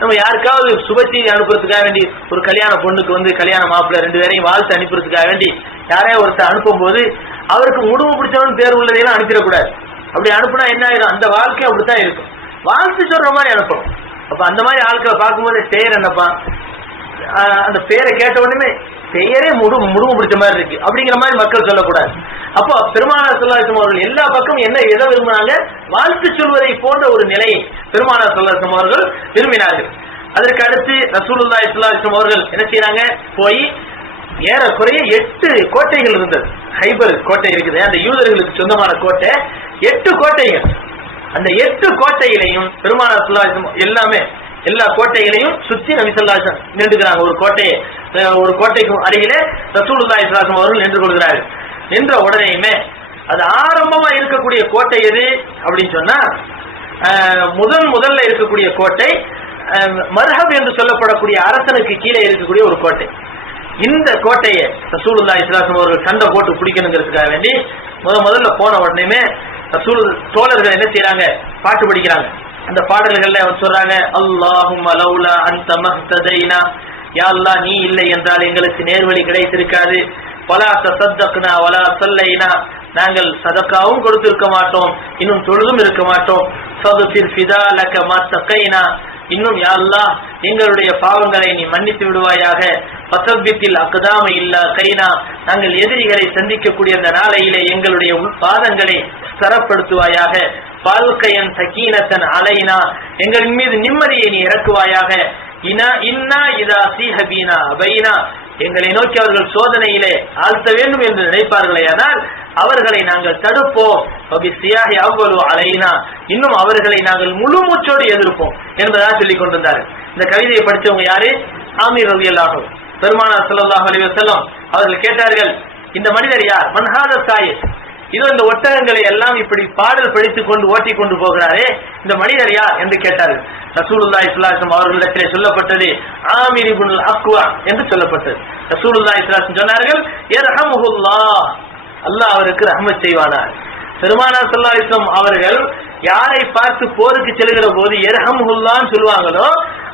நம்ம யாருக்காவது சுப செய்தி அனுப்புறதுக்காக வேண்டி, ஒரு கல்யாண பொண்ணுக்கு கல்யாண மாப்பிள்ளை 2 பேரையும் வாழ்த்து அனுப்புறதுக்காக வேண்டி யாரையும் ஒருத்தர் அனுப்பும் போது அவருக்கு முடுவு பிடிச்சவன் பேர் உள்ளதையெல்லாம் அனுப்பிடக்கூடாது. அப்படி அனுப்புனா என்ன ஆயிடும்? அந்த வாழ்க்கை அப்படித்தான் இருக்கும். வாழ்த்து சொல்ற மாதிரி அனுப்பணும். அப்ப அந்த மாதிரி ஆட்களை பார்க்கும்போது பெயர் என்னப்பா, அந்த பெயரை கேட்ட உடனே பெயரே முடுவு பிடிச்ச மாதிரி இருக்கு அப்படிங்கிற மாதிரி மக்கள் சொல்லக்கூடாது. அப்போ பெருமானார் ஸல்லல்லாஹு அலைஹி வஸல்லம் அவர்கள் எல்லா பக்கமும் எதை விரும்பினாங்க? வாழ்த்து சொல்வதை போன்ற ஒரு நிலையை பெருமானார் ஸல்லல்லாஹு அலைஹி வஸல்லம் அவர்கள் விரும்பினார்கள். அதற்கு அடுத்து ரசூலுல்லாஹி ஸல்லல்லாஹு அலைஹி வஸல்லம் அவர்கள் என்ன செய்யறாங்க? போய் ஏறக்குறைய 8 கோட்டைகள் இருந்தது. ஹைபர் கோட்டை இருக்குது, அந்த யூதர்களுக்கு சொந்தமான கோட்டை. 8 கோட்டைகள். அந்த 8 கோட்டையிலையும் பெருமானார் ஸல்லல்லாஹு அலைஹி வஸல்லம் எல்லா கோட்டைகளையும் சுற்றி நபி ஸல்லல்லாஹு அலைஹி வஸல்லம் நின்றுக்கிறாங்க. ஒரு கோட்டைக்கு அருகிலே ரசூலுல்லாஹி ஸல்லல்லாஹு அலைஹி வஸல்லம் அவர்கள் நின்று கொள்கிறார்கள். நின்ற உடனேயுமே அது ஆரம்பமா இருக்கக்கூடிய கோட்டை எது அப்படின்னு சொன்னா, முதல்ல இருக்கக்கூடிய கோட்டை மர்ஹப் என்று சொல்லப்படக்கூடிய அரசனுக்கு கீழே இருக்கக்கூடிய ஒரு கோட்டை. இந்த கோட்டையை ரசூலுல்லாஹி ஸல்லல்லாஹு அலைஹி வஸல்லம் அவர்கள் சண்டை போட்டு பிடிக்கணுங்கிறதுக்காக வேண்டி முதல்ல போன உடனேயுமே தோழர்கள் என்ன செய்யறாங்க? பாட்டு படிக்கிறாங்க. அந்த பாடல்கள்ல சொல்றாங்க, அல்லாஹும்ம லௌலா அன்த மஹ்ததைனா, யா அல்லாஹ் நீ இல்லை என்றால் எங்களுக்கு நேர்வழி கிடைத்திருக்காது. வலா தஸத்தக்னா வலா ஸல்லைனா, நாங்கள் சதக்காவும் கொடுத்திருக்க மாட்டோம், இன்னும் தொழுதும் இருக்க மாட்டோம். ஃபக்ஃபிர் ஃபிதாலக மா தகைனா, இன்னும் யா அல்லாஹ் எங்களுடைய பாவங்களை நீ மன்னித்து விடுவாயாக. ஃபஸப்பித்தில் அக்தாம இல்லா கைனா, நாங்கள் எதிரிகளை சந்திக்கக்கூடிய அந்த நாளையிலே எங்களுடைய பாதங்களை ஸ்திரப்படுத்துவாயாக. பால்கையன் சகீனத்தன் அலைனா, எங்களின் மீது நிம்மதியை நீ இறக்குவாயாக. இன்னா இதா சீஹபீனா அபைனா, எங்களை நோக்கி அவர்கள் சோதனையிலே ஆழ்த்த வேண்டும் என்று நினைப்பார்களே, ஆனால் அவர்களை நாங்கள் தடுப்போம். அவ்வளவு அலைனா, இன்னும் அவர்களை நாங்கள் முழு மூச்சோடு எதிர்ப்போம் என்பதாக சொல்லிக் கொண்டிருந்தார்கள். இந்த கவிதையை படித்தவங்க யாரு? ஆமீர் ரலியல்லாஹு அன்ஹு. பெருமானார் ஸல்லல்லாஹு அலைஹி வஸல்லம் அவர்கள் கேட்டார்கள், இந்த மனிதர் யார்? மன்ஹாத சாயிர், இதோ இந்த ஒட்டகங்களை எல்லாம் இப்படி பாடல் படித்துக் கொண்டு ஓட்டி கொண்டு போகிறாரே, இந்த மனிதர் யார் என்று கேட்டார்கள். ரசூலுல்லாஹி ஸல்லல்லாஹு அலைஹி வஸல்லம் அவர்களிடத்திலே சொல்லப்பட்டது ஆமீர் இப்னுல் அக்வா என்று சொல்லப்பட்டது. ரசூலுல்லாஹி ஸல்லல்லாஹு அலைஹி வஸல்லம் சொன்னார்கள், யர்ஹமுல்லாஹ், அல்லாஹ் அவருக்கு ரஹ்மத் செய்வானார். பெருமானார் ஸல்லல்லாஹு அலைஹி வஸல்லம் அவர்கள் யாரை பார்த்து போருக்கு செல்கிற போது யர்ஹமுல்லாஹ்னு சொல்வாங்களோ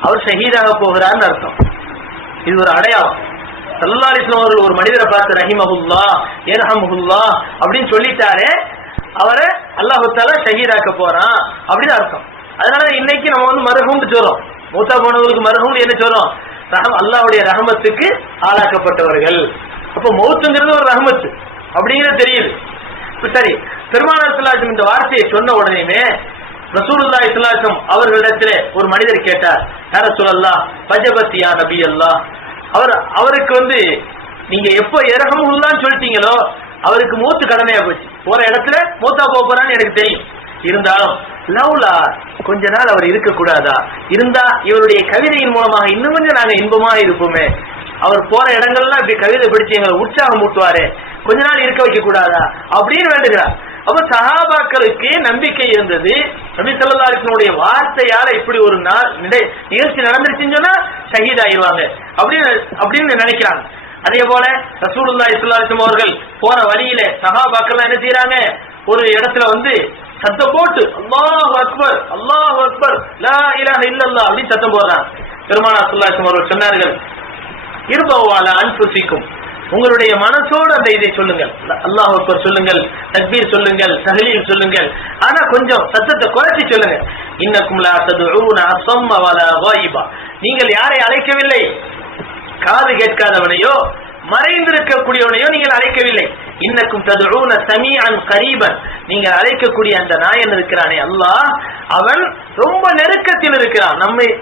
அவர் ஷஹீதாக போகிறார்னு அர்த்தம். இது ஒரு அடையாளம். ஸல்லல்லாஹு அலைஹி வஸல்லம் அவர்கள் ஒரு மனிதரை பார்த்து ரஹிமஹுல்லாஹ் யர்ஹமுல்லாஹ் அப்படின்னு சொல்லிட்டாரே, அவரை அல்லாஹ் தஆலா ஷஹீதாக்க போறான் அப்படின்னு அர்த்தம். அதனால இன்னைக்கு நம்ம மர்ஹூம்னு சொல்றோம். மூத்தா போனவங்களுக்கு மர்ஹூம்னு என்ன சொல்றோம்? அல்லாஹ்வுடைய ரஹமத்துக்கு ஆளாக்கப்பட்டவர்கள். அப்போ மௌத்துங்கிறது ஒரு ரஹமத்து அப்படிங்கிறது தெரியுது. சரி, பெருமானார் ஸல்லல்லாஹு அலைஹி வஸல்லம் இந்த வார்த்தையை சொன்ன உடனேமே ரசூலுல்லாஹி ஸல்லல்லாஹு அலைஹி வஸல்லம் அவர்களிடத்திலே ஒரு மனிதர் கேட்டார், யா ரசூலல்லாஹ் வஜபத் யா நபி அல்லாஹ், அவருக்கு நீங்க எப்போ யர்ஹமுல்லாஹ்னு சொல்லிட்டீங்களோ அவருக்கு மூத்து கடமையா போச்சு. போற இடத்துல மூத்தா போறான்னு எனக்கு தெரியும். இருந்தாலும் லவ்லா கொஞ்ச நாள் அவர் இருக்க கூடாதா? இருந்தா இவருடைய கவிதையின் மூலமாக இன்னும் கொஞ்சம் நாங்க இன்பமா இருப்போமே. அவர் போற இடங்கள்லாம் இப்படி கவிதை படிச்சு எங்களை உற்சாகம் ஊட்டுவாரு, கொஞ்ச நாள் இருக்க வைக்க கூடாதா அப்படின்னு வேண்டுகிறார். அப்ப சஹாபாக்களுக்கு நம்பிக்கை இருந்தது. நபி ஸல்லல்லாஹு அலைஹி வஸல்லம் வார்த்தையால இப்படி ஒரு நிகழ்ச்சி நடந்துருச்சுன்னு சொன்னா ஷஹீத் ஆயிடுவாங்க அப்படின்னு நினைக்கிறாங்க. அதே போல ரசூலுல்லாஹி ஸல்லல்லாஹு அலைஹி வஸல்லம் அவர்கள் போற வழியில சஹாபாக்கள் என்ன செய்யறாங்க? ஒரு இடத்துல சத்தம் போட்டு அல்லாஹு அக்பர் அல்லாஹு அக்பர் லா இலாஹ இல்லல்லாஹ் அப்படின்னு சத்தம் போடுறாங்க. பெருமானார் ஸல்லல்லாஹு அலைஹி வஸல்லம் அவர்கள் சொன்னார்கள், இர்பவால அன்ஃபுசிக்கும், உங்களுடைய மனசோடு அந்த இதை சொல்லுங்கள், அல்லாஹ் அக்பர் சொல்லுங்கள், தக்பீர் சொல்லுங்கள், தஹ்லீல் சொல்லுங்கள், ஆனா கொஞ்சம் சத்தத்தை குறைச்சி சொல்லுங்க. இன்னக்கும் லா ததுஊன அஸம்ம வலா காயிபா, நீங்கள் யாரை அழைக்கவில்லை? காது கேட்காதவனையோ மறைந்திருக்கக்கூடியவனையோ நீங்கள் அழைக்கவில்லை. இன்னக்கும் ததுஊன சமீஅன் கரீபன், நீங்கள் அழைக்கக்கூடிய அந்த நாயன் இருக்கிறானே அல்லாஹ், அவன் ரொம்ப நெருக்கத்தில் இருக்கிறான்,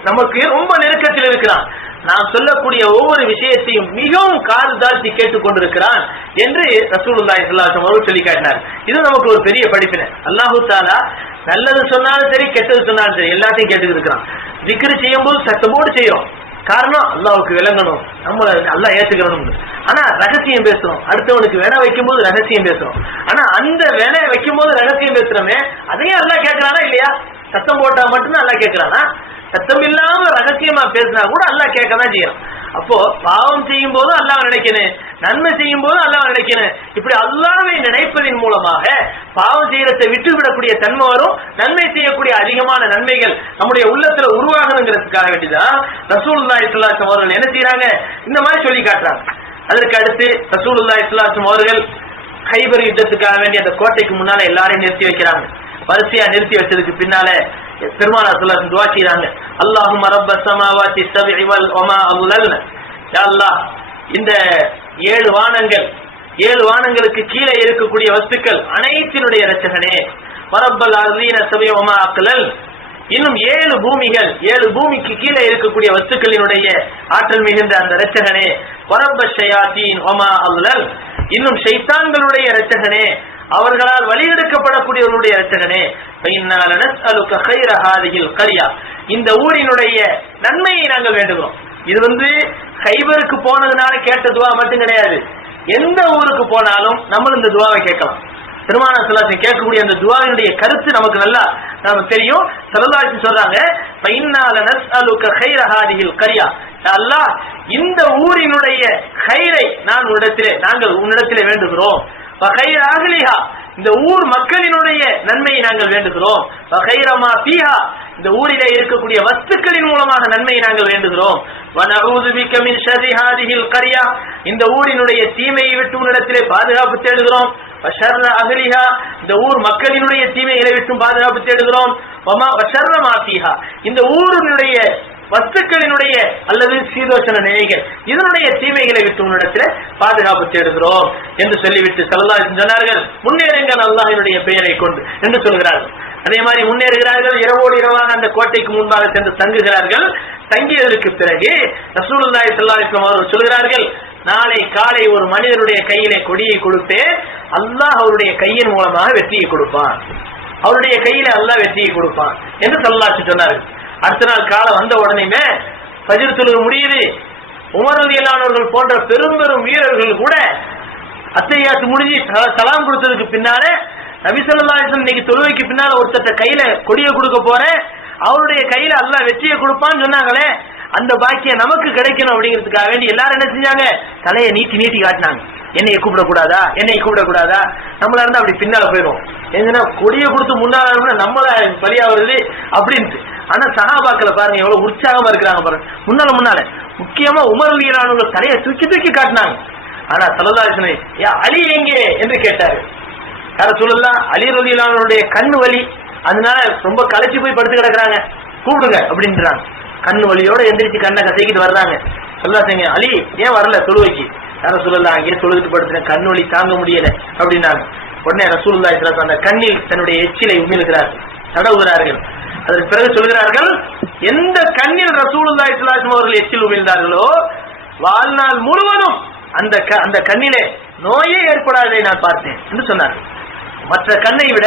நமக்கு ரொம்ப நெருக்கத்தில் இருக்கிறான். நான் சொல்லக்கூடிய ஒவ்வொரு விஷயத்தையும் மிகவும் காது தாழ்த்தி கேட்டுக் கொண்டிருக்கிறான் என்று ரசூலுல்லாஹி ஸல்லல்லாஹு அலைஹி வஸல்லம் சொல்லி காட்டினார். இது நமக்கு ஒரு பெரிய படிப்பினை. அல்லாஹு தஆலா நல்லது சொன்னாலும் சரி கெட்டது சொன்னாலும் சரி எல்லாத்தையும் கேட்டுக்கிட்டு இருக்கிறான். திக்ர் செய்யும் போது சத்தமோடு செய்யறோம், காரணம் அல்லாஹ்வுக்கு விளங்கணும், நம்மள அல்லாஹ் ஏத்துக்கணும். ஆனா ரகசியம் பேசுறோம், அடுத்தவனுக்கு வேண வைக்கும் போது ரகசியம் பேசுறோம். ஆனா அந்த வேண வைக்கும் போது ரகசியம் பேசுறோமே, அதையும் அல்லாஹ் கேட்கிறானா இல்லையா? சத்தம் போட்டா மட்டும்தான் அல்லாஹ் கேட்கிறானா? சத்தம் இல்லாம ரகசியமா பேசினா கூட அல்லாஹ் கேட்கதான் செய்யணும். அப்போ பாவம் செய்யும் போதும் அல்லாஹ் நினைக்கணும், நன்மை செய்யும் போதும் அல்லாஹ் நினைக்கணும். இப்படி அல்லாஹ்வை நினைப்பதின் மூலமாக பாவம் செய்யறதை விட்டு விடக்கூடிய தன்மை வரும், நன்மை செய்யக்கூடிய அதிகமான நன்மைகள் நம்முடைய உள்ளத்துல உருவாகணுங்கிறதுக்காக வேண்டிதான் ரசூலுல்லாஹி ஸல்லல்லாஹு அலைஹி வஸல்லம் அவர்கள் என்ன செய்யறாங்க? இந்த மாதிரி சொல்லி காட்டுறாங்க. அதற்கு அடுத்து ரசூலுல்லாஹி ஸல்லல்லாஹு அலைஹி வஸல்லம் அவர்கள் கைபர் யுத்தத்துக்காக வேண்டிய அந்த கோட்டைக்கு முன்னால எல்லாரையும் நிறுத்தி வைக்கிறாங்க. வரிசையா நிறுத்தி வச்சதுக்கு பின்னால பெருமானார் ஸல்லல்லாஹு அலைஹி வஸல்லம் துஆ செய்றாங்க, அல்லாஹும்ம ரப்பஸ் ஸமாவாத்தி ஸப்இ வல் வமா அضللن, யா அல்லாஹ் இந்த 7 வானங்களுக்கு கீழே இருக்கக்கூடிய வஸ்துக்கள் அனைத்தினுடைய இரட்சகனே, வரப்பல் அர்தீன ஸப்இ வமா அக்லல், இன்னும் 7 பூமிக்கு கீழே இருக்கக்கூடிய வஸ்துக்களினுடைய ஆற்றல் மிகுந்த அந்த இரட்சகனே, வரப்ப ஷயாத்தீன் வமா அضلل, இன்னும் ஷைத்தான்களுடைய இரட்சகனே, அவர்களால் வழியெடுக்கப்படக்கூடியவர்களுடைய இரட்சகனே, ஃபைன்னா லனஸ்அலுக கைர ஹாதிஹில் கர்யா, இந்த ஊரினுடைய நன்மையை நாங்கள் வேண்டுகிறோம். இது கைபருக்கு போனதுனால கேட்ட துவா மட்டும் கிடையாது, எந்த ஊருக்கு போனாலும் நம்ம இந்த துவாவை கேட்கலாம். பெருமானார் ஸல்லல்லாஹு அலைஹி வஸல்லம் கேட்கக்கூடிய அந்த துவாவினுடைய கருத்து நமக்கு நல்லா தெரியும். ஸல்லல்லாஹு அலைஹி வஸல்லம் சொல்றாங்க, ஃபைன்னா லனஸ்அலுக கைர ஹாதிஹில் கர்யா, அல்லாஹ் இந்த ஊரினுடைய கைரை நாங்கள் உன்னிடத்திலே வேண்டுகிறோம். வகைர அஹ்லிஹா, இந்த ஊர் மக்களினுடைய நன்மையை நாங்கள் வேண்டுகிறோம். வகைரமா ஃபீஹா, இந்த ஊரிலே இருக்கக்கூடிய வஸ்துக்களின் மூலமாக நன்மையை நாங்கள் வேண்டுகிறோம். வனஊது பிக மின் ஷர்ரி ஹாதிஹில் கர்யா, இந்த ஊரினுடைய தீமையை விட்டு உன்னிடத்திலே பாதுகாப்பு தேடுகிறோம். வஷர்ர அஹ்லிஹா, இந்த ஊர் மக்களினுடைய தீமைகளை விட்டும் பாதுகாப்பு தேடுகிறோம். வமா வஷர்ர மாஃபிஹா, இந்த ஊரினுடைய வஸ்துக்களினுடைய அல்லது சீதோஷண நிலைகள் இதனுடைய தீமைகளை விட்டு உன்னிடத்துல பாதுகாப்பு தேடுகிறோம் என்று சொல்லிவிட்டு ஸல்லல்லாஹு அலைஹி வஸல்லம் சொன்னார்கள், முன்னேறுங்கள் அல்லாஹ்வினுடைய பெயரை கொண்டு என்று சொல்கிறார்கள். அதே மாதிரி முன்னேறுகிறார்கள். இரவோடு இரவாக அந்த கோட்டைக்கு முன்பாக சென்று தங்குகிறார்கள். தங்கியதற்கு பிறகு ரசூலுல்லாஹி ஸல்லல்லாஹு அலைஹி வஸல்லம் அவர்கள் சொல்கிறார்கள், நாளை காலை ஒரு மனிதனுடைய கையிலே கொடியை கொடுப்பேன், அல்லாஹ் அவருடைய கையின் மூலமாக வெற்றியை கொடுப்பான், அவருடைய கையில அல்லாஹ் வெற்றியை கொடுப்பான் என்று ஸல்லல்லாஹு அலைஹி வஸல்லம் சொன்னார்கள். அடுத்த நாள் காலம் வந்த உடனேமே ஃபஜ்ர் தொழுகை முடியுது. உமர் ரலியல்லாஹு அன்ஹு போன்ற பெரும் பெரும் வீரர்கள் கூட அத்தஹியாத் முடிஞ்சு சலாம் கொடுத்ததுக்கு பின்னால நபி ஸல்லல்லாஹு அலைஹி வஸல்லம் இன்னைக்கு தொழுகைக்கு பின்னால ஒருத்தட்ட கையில கொடியை கொடுக்க போறேன், அவருடைய கையில அல்லாஹ் வெற்றியை கொடுப்பான்னு சொன்னாங்களே, அந்த பாக்கியம் நமக்கு கிடைக்கணும் அப்படிங்கிறதுக்காக வேண்டி எல்லாரும் என்ன செஞ்சாங்க, தலையை நீட்டி நீட்டி காட்டினாங்க. என்னைய கூப்பிடக்கூடாதா, என்னை கூப்பிடக்கூடாதா, நம்மளா இருந்தா அப்படி பின்னால போயிடும், எங்கன்னா கொடியை கொடுத்து முன்னால நம்மள பலியா வருது அப்படின்ட்டு. ஆனா சஹாபாக்களை பாருங்க எவ்வளவு உற்சாகமா இருக்கிறாங்க பாருங்க, முன்னால முக்கியமா உமர் ரலியல்லாஹு அன்ஹு தலையை தூக்கி தூக்கி காட்டினாங்க. ஆனா ஸல்லல்லாஹு அலைஹி வஸல்லம் யா அலி எங்கே என்று கேட்டாரு. யார சொல்லலாம், அலி ரலியல்லாஹு அன்ஹுடைய கண்ணு வலி, அதனால ரொம்ப களைச்சு போய் படுத்து கிடக்குறாங்க, கூப்பிடுங்க அப்படின்றாங்க. கண்ணு வலியோட எந்திரிச்சு கண்ணை கசைக்கிட்டு வர்றாங்க. ஸல்லல்லாஹு அலி ஏன் வரல தொழுவைக்கு? யார சொல்லலாம், அங்கேயே தொழுதுட்டு படுத்துறேன், கண்ணு வலி தாங்க முடியல அப்படின்னாங்க. உடனே ரசூலுல்லாஹி ஸல்லல்லாஹு அலைஹி வஸல்லம் அந்த கண்ணில் தன்னுடைய எச்சிலை உமிழ்கிறார், தடவுகிறார்கள். அதற்கு பிறகு சொல்கிறார்கள், எந்த கண்ணில் ரசூலுல்லாஹி ஸல்லல்லாஹு அலைஹி வஸல்லம் அவர்கள் எச்சில் உமிழ்ந்தார்களோ வாழ்நாள் முழுவதும் அந்த கண்ணிலே நோயே ஏற்படாததை நான் பார்த்தேன் என்று சொன்னார்கள். மற்ற கண்ணை விட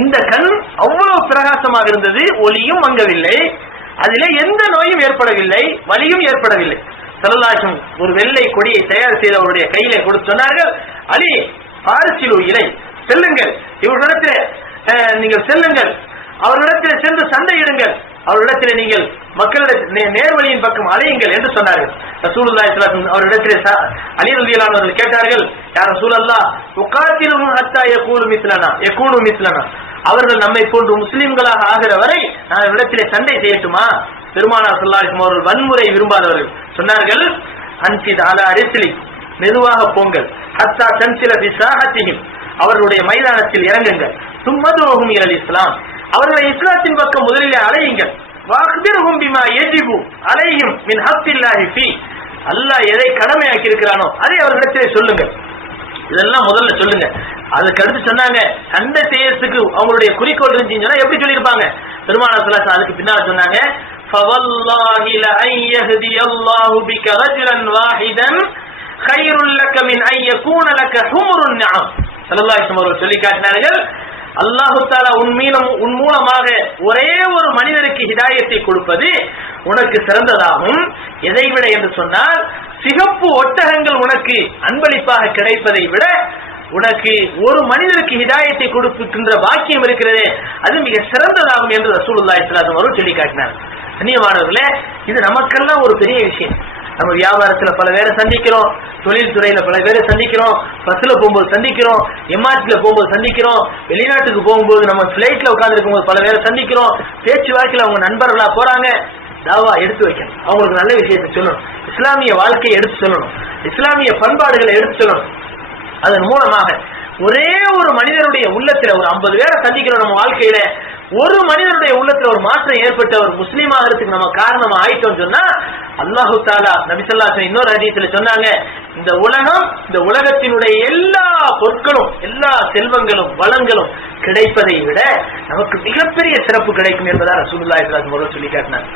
இந்த கண் அவ்வளவு பிரகாசமாக இருந்தது, ஒளியும் மங்கவில்லை, அதிலே எந்த நோயும் ஏற்படவில்லை, வலியும் ஏற்படவில்லை. ஸல்லல்லாஹு அலைஹி வஸல்லம் ஒரு வெள்ளை கொடியை தயார் செய்து அவருடைய கையிலே கொடுத்து சொன்னார்கள், அலி பார்சிலு இலை, செல்லுங்கள் இவர்களிடத்தில் நீங்கள் செல்லுங்கள், அவர்களிடத்தில் சென்று சண்டையிடுங்கள், அவர்களிடத்தில் நீங்கள் மக்களிடம் நேர்வழியின் பக்கம் அலையுங்கள் என்று சொன்னார்கள். ரசூலுல்லாஹி ஸல்லல்லாஹு அலைஹி வஸல்லம் அவரிடத்தில் அலி ரலியல்லாஹு அன்ஹு அவர்கள் கேட்டார்கள், யா ரசூலல்லாஹ் உகாத்திலுஹும் ஹத்தா யகூனு மிஸ்லனா, அவர்கள் நம்மை போன்று முஸ்லிம்களாக ஆகிற வரை நான் இடத்திலே சண்டை செய்யட்டுமா? பெருமானார் ஸல்லல்லாஹு அலைஹி வஸல்லம் அவர்கள் வன்முறை விரும்பாதவர்கள். சொன்னார்கள், அன்சித் அலா ரிஸ்லி, மெதுவாக போங்கள், ஹத்தா தன்சில ஃபி சாஹத்திஹிம், அவர்களுடைய மைதானத்தில் இறங்குங்கள், தும்மதுஹும் இலல் இஸ்லாம், அவர்களை இஸ்லாத்தின் பக்கம் முதலில் அழையுங்கள், வஅக்பிர்ஹும் பிமா யஜிபு அலைஹிம் மின் ஹக்கில்லாஹி ஃபீ, அல்லாஹ் எதை கடமையாக்கி இருக்கிறானோ அதை அவர்களிடத்திலே சொல்லுங்கள், இதெல்லாம் முதல்ல சொல்லுங்க. அதுக்கு அடுத்து சொன்னாங்க, சண்டை செய்யறதுக்கு அவங்களுடைய குறிக்கோள் இருந்துச்சுன்னா எப்படி சொல்லியிருப்பாங்க? பெருமானார் ஸல்லல்லாஹு அலைஹி வஸல்லம் அதுக்கு பின்னால் சொன்னாங்க, ஃபவல்லாஹி லஅன் யஹ்தியல்லாஹு பிக ரஜுலன் வாஹிதன் கைருல் லக மின் அன் யகூன லக ஹும்ருன் நிஅம். ஸல்லல்லாஹு அலைஹி வஸல்லம் சொல்லி காட்டினார்கள், அல்லாஹு தஆலா உன் மூலமாக ஒரே ஒரு மனிதருக்கு ஹிதாயத்தை கொடுப்பது உனக்கு சிறந்ததாகும். எதைவிட என்று சொன்னால், சிகப்பு ஒட்டகங்கள் உனக்கு அன்பளிப்பாக கிடைப்பதை விட உனக்கு ஒரு மனிதருக்கு ஹிதாயத்தை கொடுக்கின்ற பாக்கியம் இருக்கிறதே அது மிக சிறந்ததாகும் என்று ரசூலுல்லாஹி ஸல்லல்லாஹு அலைஹி வஸல்லம் சொல்லி காட்டினார். கண்ணியமானவர்களே, இது நமக்கெல்லாம் ஒரு பெரிய விஷயம். நம்ம வியாபாரத்துல பல பேரை சந்திக்கிறோம், தொழில் துறையில பல பேரை சந்திக்கிறோம், பஸ்ல போகும்போது சந்திக்கிறோம், எம்ஆர்டில போகும்போது சந்திக்கிறோம், வெளிநாட்டுக்கு போகும்போது நம்ம பிளைட்ல உட்கார்ந்து இருக்கும்போது பல பேரை சந்திக்கிறோம். பேச்சு வாக்கில் அவங்க நண்பர்களா போறாங்க, தாவா எடுத்து வைக்கணும், அவங்களுக்கு நல்ல விஷயத்தை சொல்லணும், இஸ்லாமிய வாழ்க்கையை எடுத்து சொல்லணும், இஸ்லாமிய பண்பாடுகளை எடுத்து சொல்லணும். அதன் மூலமாக ஒரே ஒரு மனிதனுடைய உள்ளத்துல ஒரு 50 பேரை சந்திக்கிறோம் நம்ம வாழ்க்கையில, ஒரு மனிதனுடைய உள்ளத்துல ஒரு மாற்றம் ஏற்பட்ட ஒரு முஸ்லீம் ஆகிறதுக்கு நம்ம காரணமா ஆயிட்டோம் சொன்னா, அல்லாஹு தஆலா நபி ஸல்லல்லாஹு அலைஹி வஸல்லம் இன்னொரு ஹதீஸ்ல சொன்னாங்க, இந்த உலகத்தினுடைய எல்லா பொருட்களும் எல்லா செல்வங்களும் வளங்களும் கிடைப்பதை விட நமக்கு மிகப்பெரிய சிறப்பு கிடைக்கும் என்பதா ரசூலுல்லாஹி ஸல்லல்லாஹு அலைஹி வஸல்லம் சொல்லி காட்டினார்.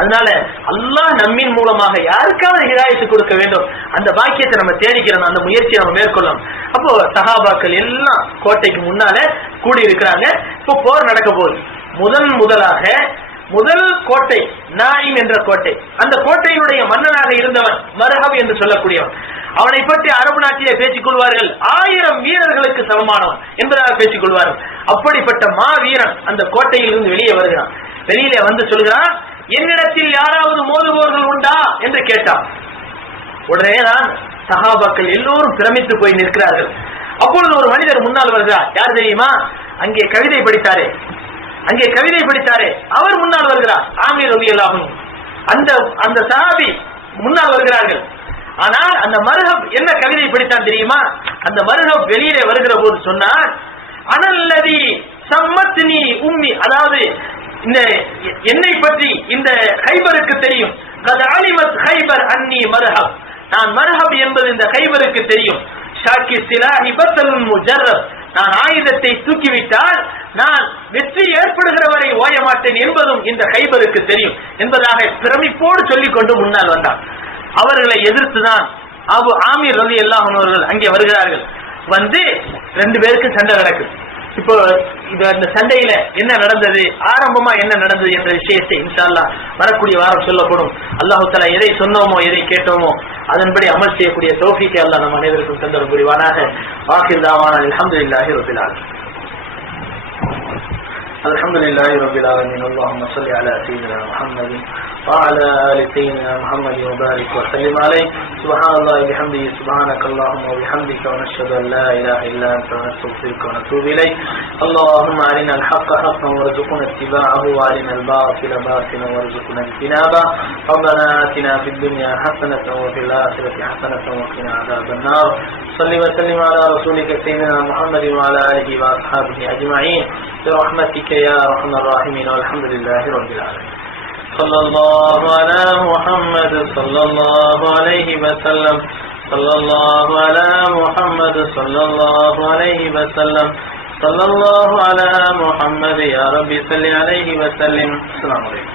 அதனால அல்லாஹ் நம்மின் மூலமாக யாருக்காவது ஹிதாயத்து கொடுக்க வேண்டும், அந்த பாக்கியத்தை நம்ம தேடிக்கிறோம், அந்த முயற்சியை நம்ம மேற்கொள்ளணும். அப்போ சஹாபாக்கள் எல்லாம் கோட்டைக்கு முன்னால கூடி இருக்கிறாங்க. இப்போ போர் நடக்க போகுது. முதல் கோட்டை நாயிம் என்ற கோட்டை, அந்த கோட்டையினுடைய மன்னனாக இருந்தவன் மர்ஹப் என்று சொல்லக்கூடியவன். அவனை பற்றி அரபு நாட்டிலே பேசிக் கொள்வார்கள், 1000 வீரர்களுக்கு சமமானவன் என்பதாக பேசிக் கொள்வார்கள். அப்படிப்பட்ட மா வீரன் அந்த கோட்டையில் இருந்து வெளியே வருகிறான். வெளியிலே வந்து சொல்கிறான், என்னிடத்தில் யாராவது மோதுபவர்கள் உண்டா என்று கேட்டான். உடனேதான் சஹாபாக்கள் எல்லோரும் பிரமித்து போய் நிற்கிறார்கள். அப்பொழுது ஒரு மனிதர் முன்னால் வருகிறார். யார் தெரியுமா? அங்கே கவிதை படித்தாரே அவர் முன்னால் வருகிறார். ஆமீர் ரலியல்லாஹு அன்ஹு அந்த சஹாபி முன்னால் வருகிறார்கள். ஆனால் அந்த மர்ஹப் என்ன கவிதை படித்தான் தெரியுமா? அந்த மர்ஹப் வெளியிலே வருகிற போது சொன்னான், அனல்லதி சம்மத்னி உம்மி, அதாவது இந்த என்னை பற்றி இந்த கைபருக்கு தெரியும். கத் அலிமத் கைபர் அன்னி மர்ஹப், நான் மர்ஹப் என்பது இந்த கைபருக்கு தெரியும். ஷாக்கி சிலாஹி பத்தலுன் முஜர்ரப், நான் ஆயுதத்தை தூக்கிவிட்டால் நான் வெற்றி ஏற்படுகிற வரை ஓய மாட்டேன் என்பதும் இந்த கைபருக்கு தெரியும் என்பதாக பிரமிப்போடு சொல்லிக் கொண்டு முன்னால் வந்தார். அவர்களை எதிர்த்துதான் அபு ஆமீர் ரலியல்லாஹு அன்ஹு அவர்கள் அங்கே வருகிறார்கள். வந்து 2 பேருக்கு சண்டை நடக்குது. இப்போ இந்த சண்டையில என்ன நடந்தது, ஆரம்பமா என்ன நடந்தது என்ற விஷயத்தை இன்ஷா அல்லாஹ் வரக்கூடிய வாரம் சொல்லப்படும். அல்லாஹ் தஆலா எதை சொன்னோமோ எதை கேட்டோமோ அதன்படி அமல் செய்யக்கூடிய தௌஃபீக்கை அல்லாஹ் நம் அனைவருக்கும் தந்தருள் புரிவானாக. ஆகிர் தாவானா அல்ஹம்துலில்லாஹி ரப்பில் ஆலமீன். அல்ஹம்துலில்லாஹி ரப்பில் ஆலமீன். அல்லாஹும்ம ஸல்லி அலா சய்யிதினா முஹம்மதின் وعلى آل سيدنا محمد وبارك وسلم عليه. سبحان الله وبحمده سبحانك اللهم وبحمدك ونشهد أن لا إله إلا أنت ونستغفرك ونتوب إليك. اللهم أرنا الحق حقا وارزقنا اتباعه وأرنا الباطل باطلا وارزقنا اجتنابه. ربنا آتنا في الدنيا حسنة وفي الآخرة حسنة وقنا عذاب النار. صل وسلم على رسولك سيدنا محمد وعلى آله وأصحابه أجمعين برحمتك يا أرحم الراحمين. والحمد لله رب العالمين. صلى الله على محمد صلى الله عليه وسلم. صلى الله على محمد صلى الله عليه وسلم. صلى الله على محمد يا رب صل عليه وسلم. السلام عليكم.